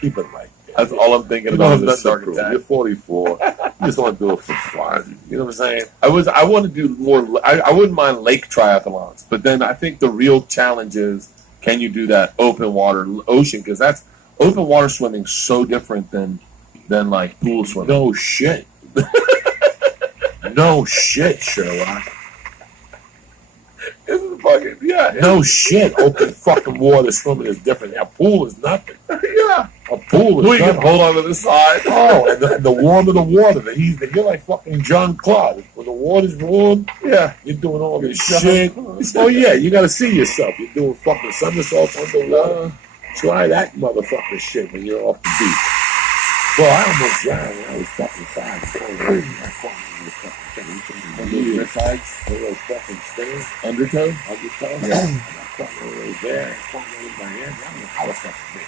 Keep it light. That's all I'm thinking about. Is shark attack. You're 44. You just want to do it for fun. You know what I'm saying? I want to do more. I wouldn't mind lake triathlons, but then I think the real challenge is, can you do that open water ocean? Because that's open water swimming so different than like pool swimming. No shit. No shit, Sherlock. This is fucking No shit. Open fucking water swimming is different. A pool is nothing. Yeah. A pool is You can nothing. hold on to the side. Oh, and the warmer the water, the heat. You're like fucking John Claude. When the water's warm, Yeah. you're doing all this shit. Oh yeah, you gotta see yourself. You're doing fucking somersaults underwater. Try that motherfucking shit when you're off the beach. Bro, I almost drowned when I was fucking 5. Those sides, Those fucking spinners, undertow. undertow. Yeah. I fucking was there. I fucking in my hand. I don't know how the fuck it is.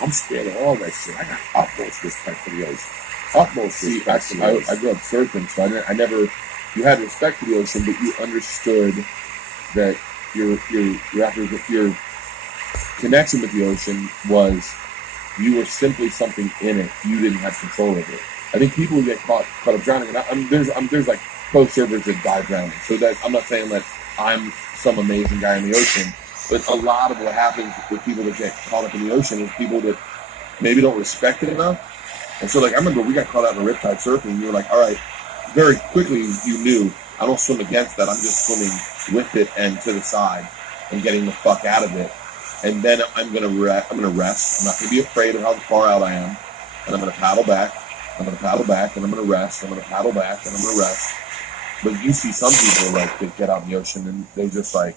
I'm scared of all that shit. I got utmost respect for the ocean. Utmost See, respect for the I ocean. grew up surfing, so I never. You had respect for the ocean, but you understood that your connection with the ocean was you were simply something in it. You didn't have control over it. I think people get caught up drowning. And there's like pro surfers that die drowning. So that I'm not saying that I'm some amazing guy in the ocean, but a lot of what happens with people that get caught up in the ocean is people that maybe don't respect it enough. And so, like, I remember we got caught out in a riptide surfing, and you were like, all right, very quickly you knew, I don't swim against that. I'm just swimming with it and to the side and getting the fuck out of it. And then I'm gonna rest. I'm not gonna be afraid of how far out I am, and I'm gonna paddle back. I'm gonna paddle back, and I'm gonna rest. I'm gonna paddle back, and I'm gonna rest. But you see some people like that get out in the ocean and they're just like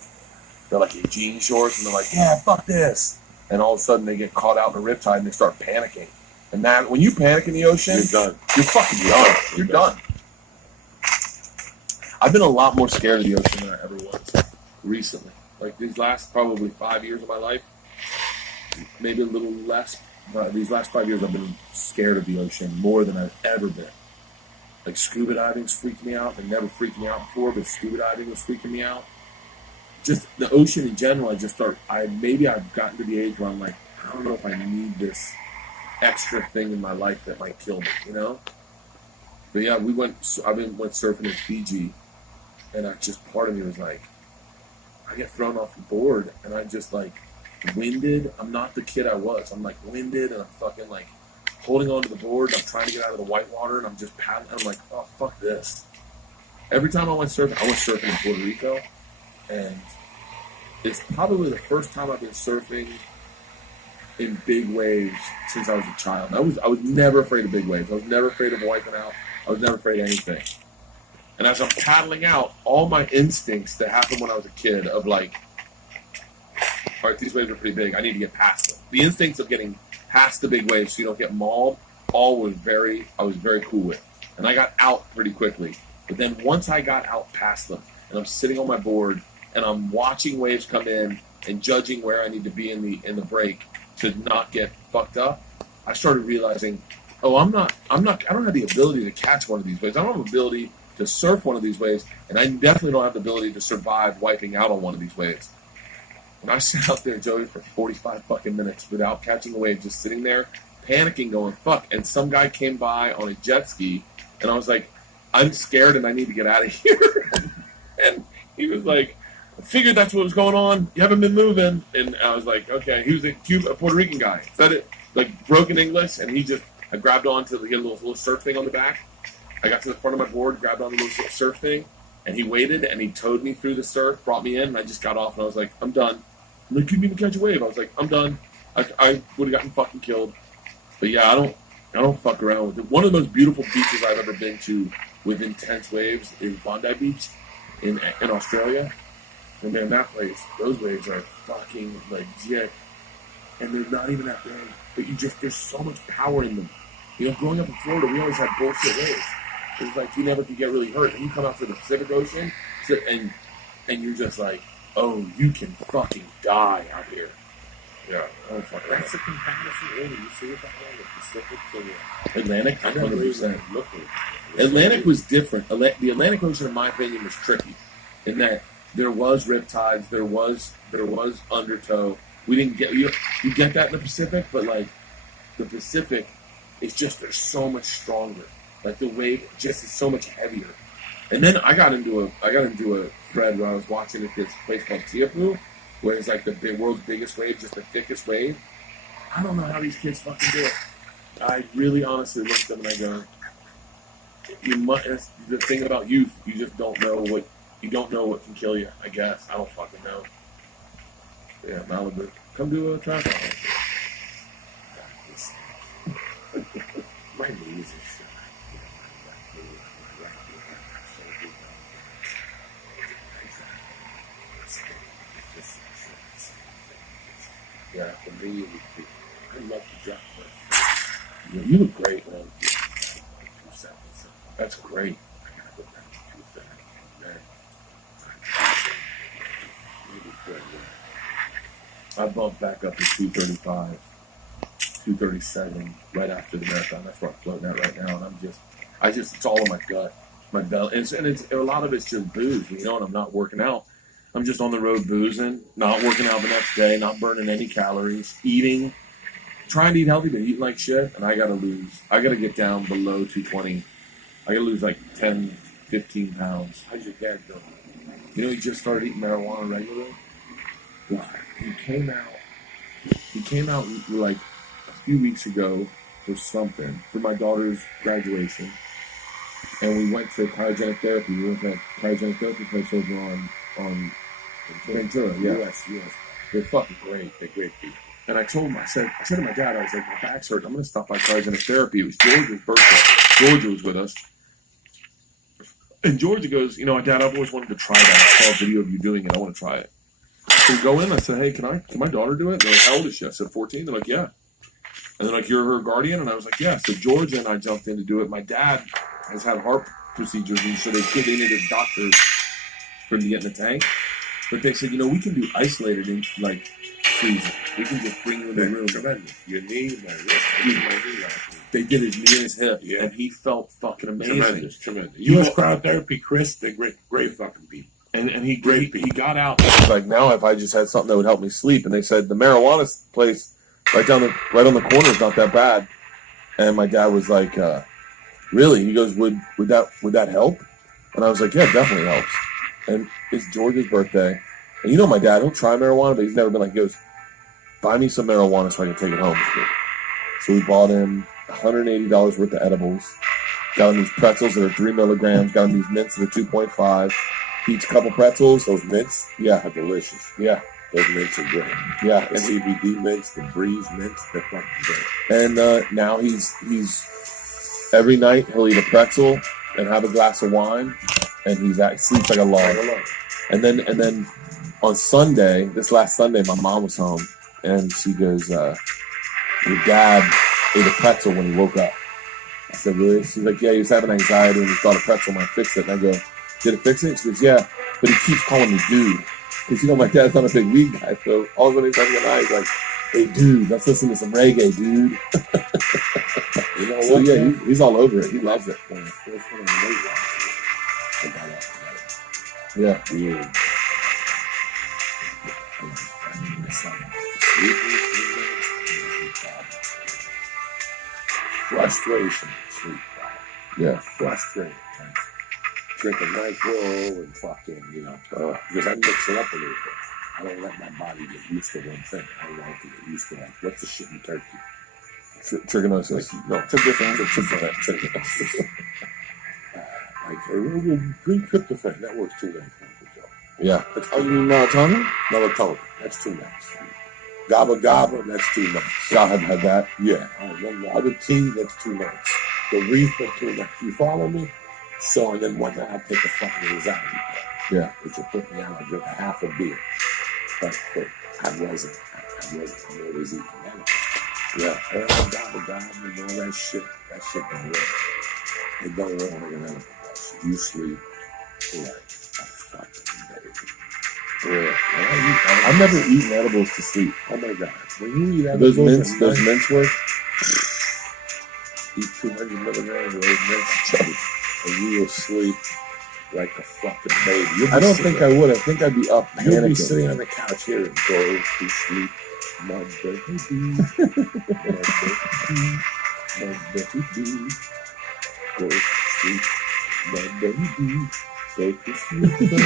they're like in jean shorts and they're like, yeah, fuck this. And all of a sudden they get caught out in a riptide and they start panicking. And that when you panic in the ocean, You're done. You're fucking done. You're done. I've been a lot more scared of the ocean than I ever was recently. Like these last probably 5 years of my life, maybe a little less. But these last 5 years, I've been scared of the ocean more than I've ever been. Like scuba diving's freaked me out. It never freaked me out before, but scuba diving was freaking me out. Just the ocean in general, I've gotten to the age where I'm like, I don't know if I need this extra thing in my life that might kill me, you know? But yeah, went surfing in Fiji, and part of me was like, I get thrown off the board, and I just like winded. I'm not the kid I was. I'm like winded, and I'm fucking like holding onto the board, and I'm trying to get out of the white water, and I'm just paddling. I'm like, oh, fuck this. Every time I went surfing in Puerto Rico, and it's probably the first time I've been surfing in big waves since I was a child. I was never afraid of big waves. I was never afraid of wiping out. I was never afraid of anything. And as I'm paddling out, all my instincts that happened when I was a kid of like, all right, these waves are pretty big. I need to get past them. The instincts of getting past the big waves so you don't get mauled, I was very cool with. And I got out pretty quickly. But then once I got out past them, and I'm sitting on my board, and I'm watching waves come in and judging where I need to be in the break to not get fucked up, I started realizing, oh, I don't have the ability to catch one of these waves. I don't have the ability to surf one of these waves, and I definitely don't have the ability to survive wiping out on one of these waves. And I sat out there, Joey, for 45 fucking minutes without catching a wave, just sitting there, panicking, going, fuck. And some guy came by on a jet ski, and I was like, I'm scared and I need to get out of here. And he was like, I figured that's what was going on. You haven't been moving. And I was like, okay. He was a Puerto Rican guy. Said it, like, broken English, and I grabbed onto the little surf thing on the back. I got to the front of my board, grabbed onto the little surf thing, and he waited, and he towed me through the surf, brought me in, and I just got off, and I was like, I'm done. I'm like, couldn't even catch a wave. I was like, I'm done. I would have gotten fucking killed. But yeah, I don't fuck around with it. One of the most beautiful beaches I've ever been to with intense waves is Bondi Beach in Australia. And man, that place, those waves are fucking legit. And they're not even that big. But there's so much power in them. You know, growing up in Florida, we always had bullshit waves. It was like you never could get really hurt. And you come out to the Pacific Ocean, and you're just like, oh, you can fucking die out here. Yeah, oh fuck. That's the comparison. You see it behind the Pacific to the Atlantic. 100%. Atlantic was different. The Atlantic Ocean, in my opinion, was tricky in that there was riptides, there was undertow. We didn't get you get that in the Pacific, but like the Pacific, it's just they're so much stronger. Like the wave just is so much heavier. And then I got into a thread where I was watching at this place called Tiapu, where it's like the world's biggest wave, just the thickest wave. I don't know how these kids fucking do it. I really honestly look at them and I go, that's the thing about youth, you just don't know what can kill you, I guess. I don't fucking know. Yeah, Malibu. Come do a triathlon. My knees are shot. Yeah, for me, I love to drop my. You look great, man. That's great. I bumped back up to 235. 237 right after the marathon. That's where I'm floating at right now, and it's all in my gut, my belly, and it's a lot of it's just booze, you know. And I'm not working out. I'm just on the road boozing, not working out the next day, not burning any calories, eating, trying to eat healthy, but eating like shit. And I gotta get down below 220. I gotta lose like 10, 15 pounds. How's your dad doing? You know, he just started eating marijuana regularly. Why? He came out like a few weeks ago for something, for my daughter's graduation. And we went to cryogenic therapy. We went to that cryogenic therapy place over on Ventura. Yeah. Yes. They're fucking great. They're great people. And I told him, I said to my dad, I was like, my back's hurt. I'm going to stop by cryogenic therapy. It was George's birthday. Georgia was with us. And Georgia goes, you know, Dad, I've always wanted to try that. I saw a video of you doing it. I want to try it. So we go in. I said, hey, can my daughter do it? They're like, how old is she? I said, 14. They're like, yeah. And they're like, you're her guardian? And I was like, yeah. So Georgia and I jumped in to do it. My dad has had heart procedures, and so they needed a doctor for him to get in the tank. But they said, you know, we can do isolated in like freezing. We can just bring you in the room. Tremendous. Your knee, my wrist, my knee last week. They did his knee and his hip, Yeah. and he felt fucking amazing. Tremendous. U.S. Cryotherapy, Chris, they're great fucking people. And he got out. He's like, now if I just had something that would help me sleep, and they said the marijuana place right on the corner is not that bad. And my dad was like, really? He goes, would that help? And I was like, yeah, it definitely helps. And it's George's birthday. And you know my dad, he'll try marijuana, but he's never been like, he goes, buy me some marijuana so I can take it home. So we bought him $180 worth of edibles. Got him these pretzels that are 3 milligrams. Got him these mints that are 2.5. Eats a couple pretzels. Those mints, Yeah. are delicious. Yeah. Those mints are great. Yeah. The CBD mints, the Breeze mints, they're fucking great. And now he's every night he'll eat a pretzel and have a glass of wine, and sleeps like a log. And then on Sunday, this last Sunday, my mom was home, and she goes, your dad ate a pretzel when he woke up. I said, really? She's like, yeah, he was having anxiety and he thought a pretzel might fix it. And I go, did it fix it? She goes, yeah, but he keeps calling me dude. Because, you know, my dad's not a big weed guy, so all of a sudden he's having an eye, he's like, hey, dude, let's listen to some reggae, dude. You know So, what? yeah, he's all over it. He loves it. Yeah. Yeah. Frustration, sleep problem. Yeah. Frustrating. Drinking NyQuil and fucking, you know, because I mix it up a little bit. I don't let my body get used to one thing. I want to get used to like, what's the shit in turkey? Trichinosis. No, it's a different green tryptophan, that works 2 nights. Yeah. Oh, you mean melatonin? Melatonin, that's 2 nights. Gaba Gaba, that's 2 nights. God had that. Yeah. Then the other tea, that's 2 nights. The reefer, 2 nights. You follow me? So, and then one night I'll take a fucking anxiety pill. Yeah. Which will put me out, I'll drink a half a beer. But I wasn't always eating that. Yeah. And Gaba Gaba and all that shit don't work. It don't work like an edible does. You sleep like a fucking baby. Yeah. I've never eaten edibles to sleep. Oh my God. When you eat edibles, Those mints work? eat 200 milligrams of those mints, and you will sleep like a fucking baby. I don't think I would. I think I'd be up You'll be panicking. sitting on the couch here and go to sleep, my baby, my baby, my baby. Go to sleep, my baby. Go to sleep, baby.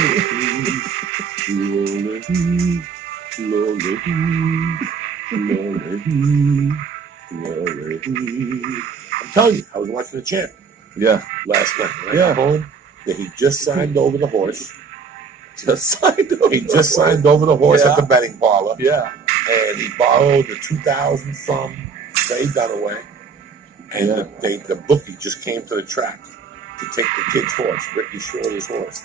Slowly, slowly. I'm telling you, I was watching the champ Yeah. last night. Right Yeah. at home, that he just signed over the horse. He just signed over the horse Yeah. at the betting parlor. Yeah. And he borrowed the 2,000 from Faye Dunaway. And Yeah. the bookie just came to the track to take the kid's horse, Ricky Shorter's horse.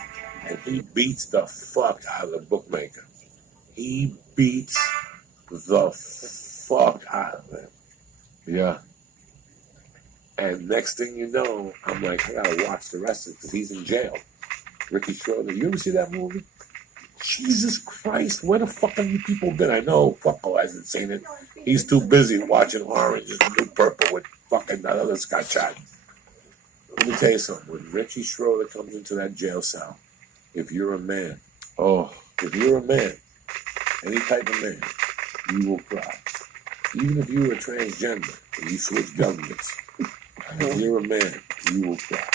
And he beats the fuck out of the bookmaker. He beats the fuck out of him. Yeah. And next thing you know, I'm like, I gotta watch the rest of it because he's in jail. Ricky Schroeder. You ever see that movie? Jesus Christ, where the fuck have you people been? I know Fucko hasn't seen it. He's too busy watching Orange and the New Purple with fucking that other Scott Chadden. Let me tell you something. When Richie Schroeder comes into that jail cell, if you're a man, if you're a man, any type of man, you will cry. Even if you're a transgender and you switch governments, if you're a man, you will cry.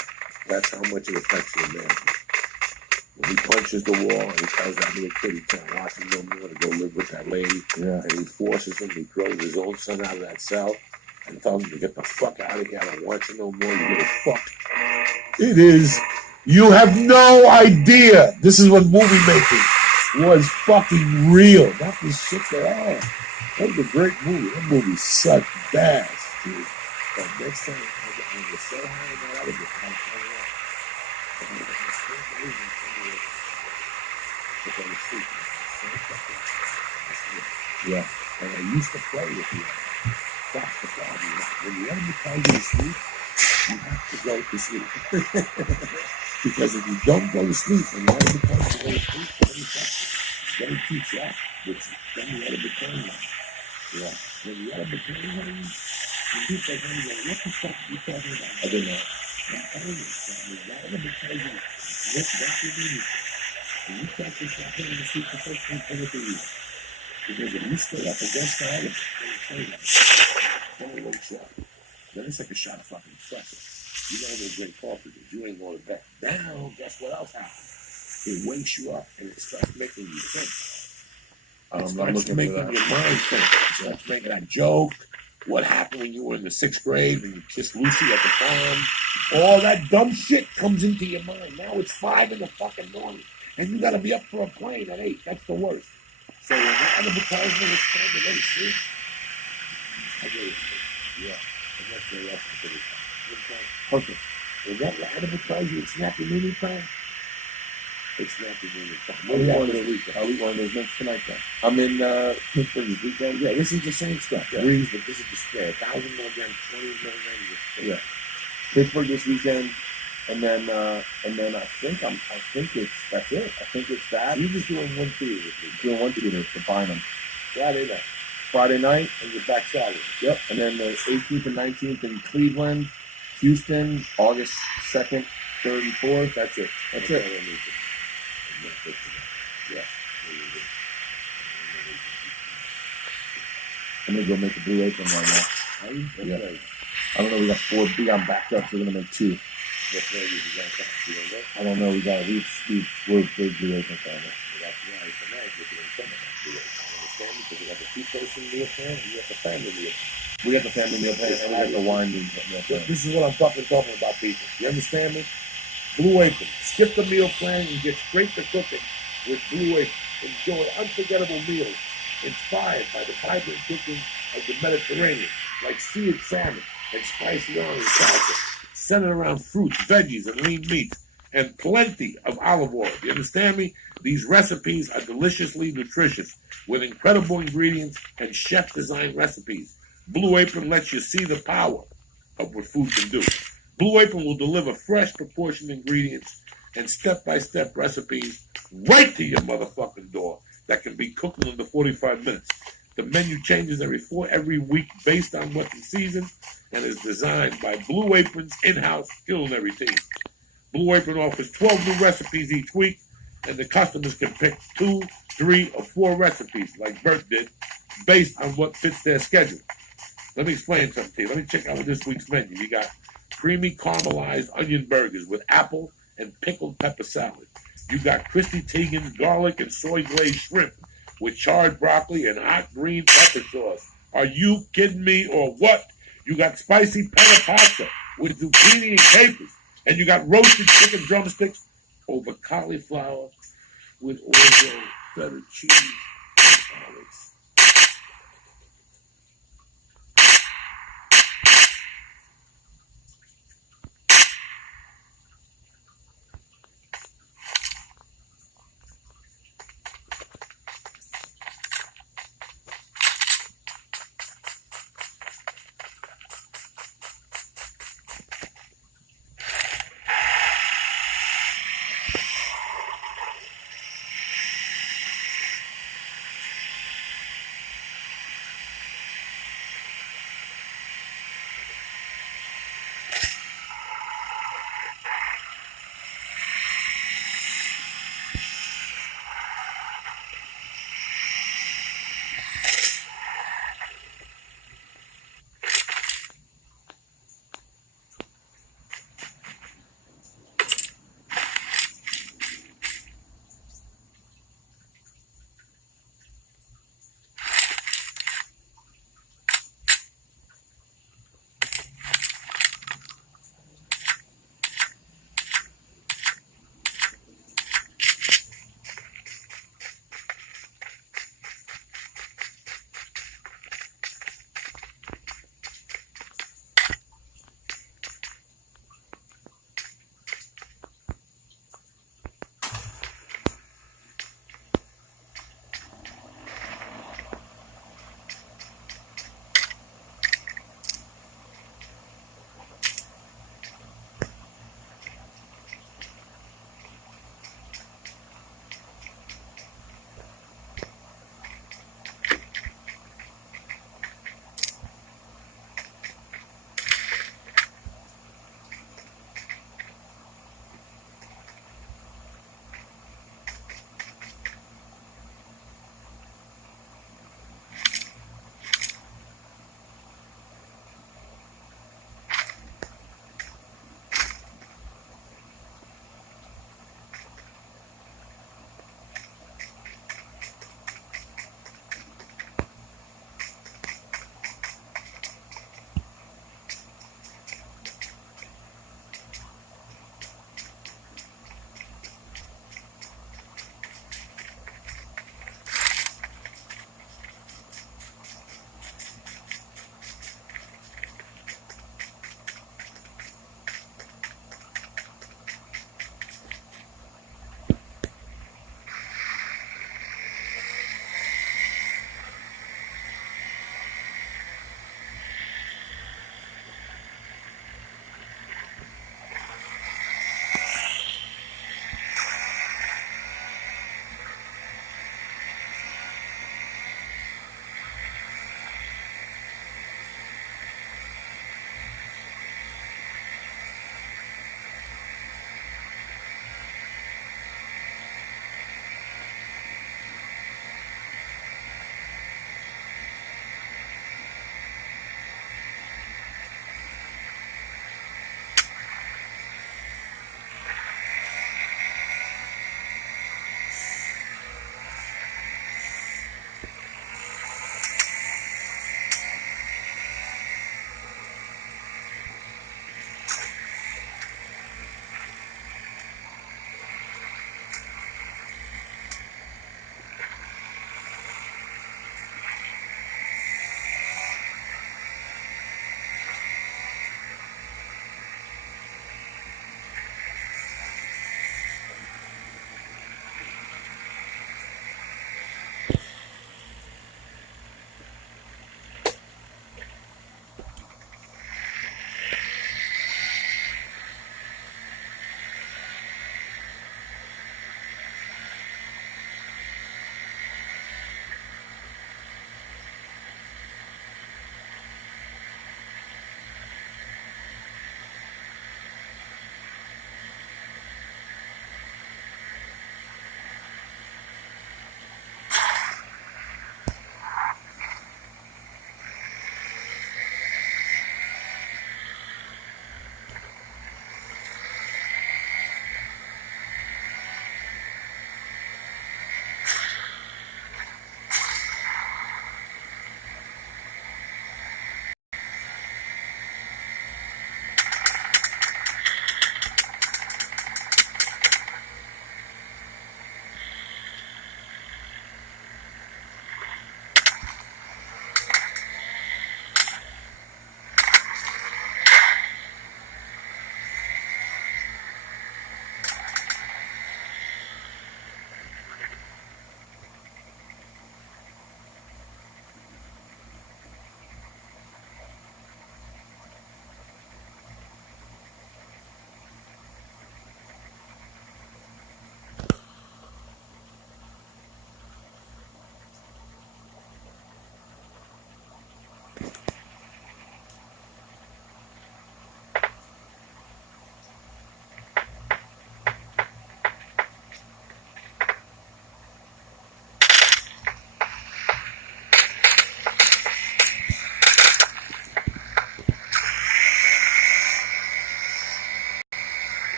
That's how much it affects your man. When he punches the wall and he tells that little kid he can't watch him no more to go live with that lady, and he forces him, he throws his own son out of that cell and tells him to get the fuck out of here. I don't want you no more. You little fuck. It is. You have no idea. This is what movie making was fucking real. Not the shit they are. That was a great movie. That movie sucked ass, dude. But next time I get so high in that other book, I'm turning off. Yeah, and I used to play with you. That's the problem. When the enemy tells you to sleep, you have to go to sleep. Because if you don't go to sleep and the enemy tells you to go to sleep, then he keeps you up, which then the enemy turns on. Yeah. When the enemy turns on you, people are going to go, what the fuck are you talking about? I don't know. I'm telling you, the enemy tells you, what you need. And you can't just stop putting the sleep the first thing for you. Because if you stay up against the enemy, then it wakes you up. Then it's like a shot of fucking pressure. You know they're great cartridges. You ain't going to back down. Guess what else happens? It wakes you up and it starts making you think. It starts making your mind think. It starts making that joke. What happened when you were in the 6th grade when you kissed Lucy at the prom? All that dumb shit comes into your mind. Now it's 5 in the fucking morning. And you got to be up for a plane at 8. That's the worst. So when that advertisement is time to go to sleep, I go to sleep. Yeah. And that's the rest of the time. Perfect. When that advertisement is snapping any time, it's snapping any time. What do you want this weekend? Are we going to those next tonight then? I'm in Pittsburgh this weekend. Yeah, this is the same stuff. Yeah. Breeze, but this is the spray. 1,000 milligrams, 20 milligrams. Yeah. Pittsburgh this weekend. And then I think that's it. I think it's that. You're just doing one theater. Doing one theater to Bynum. Friday night, and you're back Saturday. Yep. And then the 18th and 19th in Cleveland, Houston, August 2nd, 3rd, and 4th. That's it. That's it. Yeah. I'm gonna go make a Blue Apron right now. Yeah. I don't know. We got 4 B. I'm backed up, so we're gonna make 2. I don't know. We're big Blue Apron family. That's why it's a nice looking in some of that Blue Apron. Understand? Because we got the 2-person meal plan and we got the family meal plan. We got the family meal plan and we got the wine meal plan. This is what I'm fucking talking about, people. You understand me? Blue Apron. Skip the meal plan and get straight to cooking with Blue Apron. Enjoy unforgettable meals inspired by the vibrant cooking of the Mediterranean, like seared salmon and spicy orange salsa, centered around fruits, veggies, and lean meats, and plenty of olive oil. You understand me? These recipes are deliciously nutritious with incredible ingredients and chef-designed recipes. Blue Apron lets you see the power of what food can do. Blue Apron will deliver fresh, proportioned ingredients and step-by-step recipes right to your motherfucking door that can be cooked in under 45 minutes. The menu changes every week based on what's in season and is designed by Blue Apron's in-house culinary team. Blue Apron offers 12 new recipes each week, and the customers can pick 2, 3, or 4 recipes, like Bert did, based on what fits their schedule. Let me explain something to you. Let me check out this week's menu. You got creamy caramelized onion burgers with apple and pickled pepper salad. You got Christy Teigen's garlic and soy glazed shrimp with charred broccoli and hot green pepper sauce. Are you kidding me or what? You got spicy penne pasta with zucchini and capers. And you got roasted chicken drumsticks over cauliflower with orzo, feta cheese, and salads.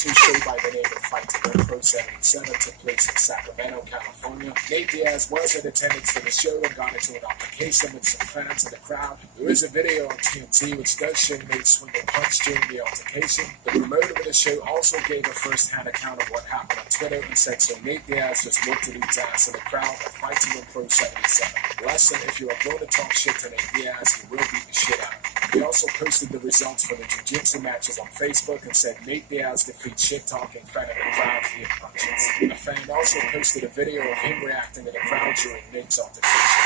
jiu-jitsu show by the name of Fight to Win Pro 77 took place in Sacramento, California. Nate Diaz was in attendance for the show and got into an altercation with some fans in the crowd. There is a video on TNT which does show Nate swing a punch during the altercation. The promoter of the show also gave a first-hand account of what happened on Twitter and said, so Nate Diaz just whooped his ass in the crowd at Fight to Win Pro 77. Lesson, if you are going to talk shit to Nate Diaz, he will beat the shit out of you. He also posted the results for the jiu-jitsu matches on Facebook and said Nate Diaz defeats shit-talking fan in the crowd via punches. A fan also posted a video of him reacting to the crowd during Nate's altercation.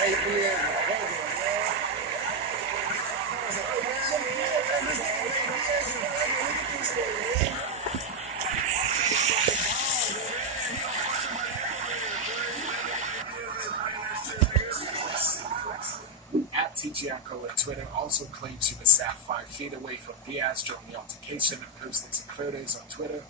Nate Diaz, at TGICO on Twitter also claimed she was sat 5 feet away from Diaz during the altercation and posted some photos on Twitter.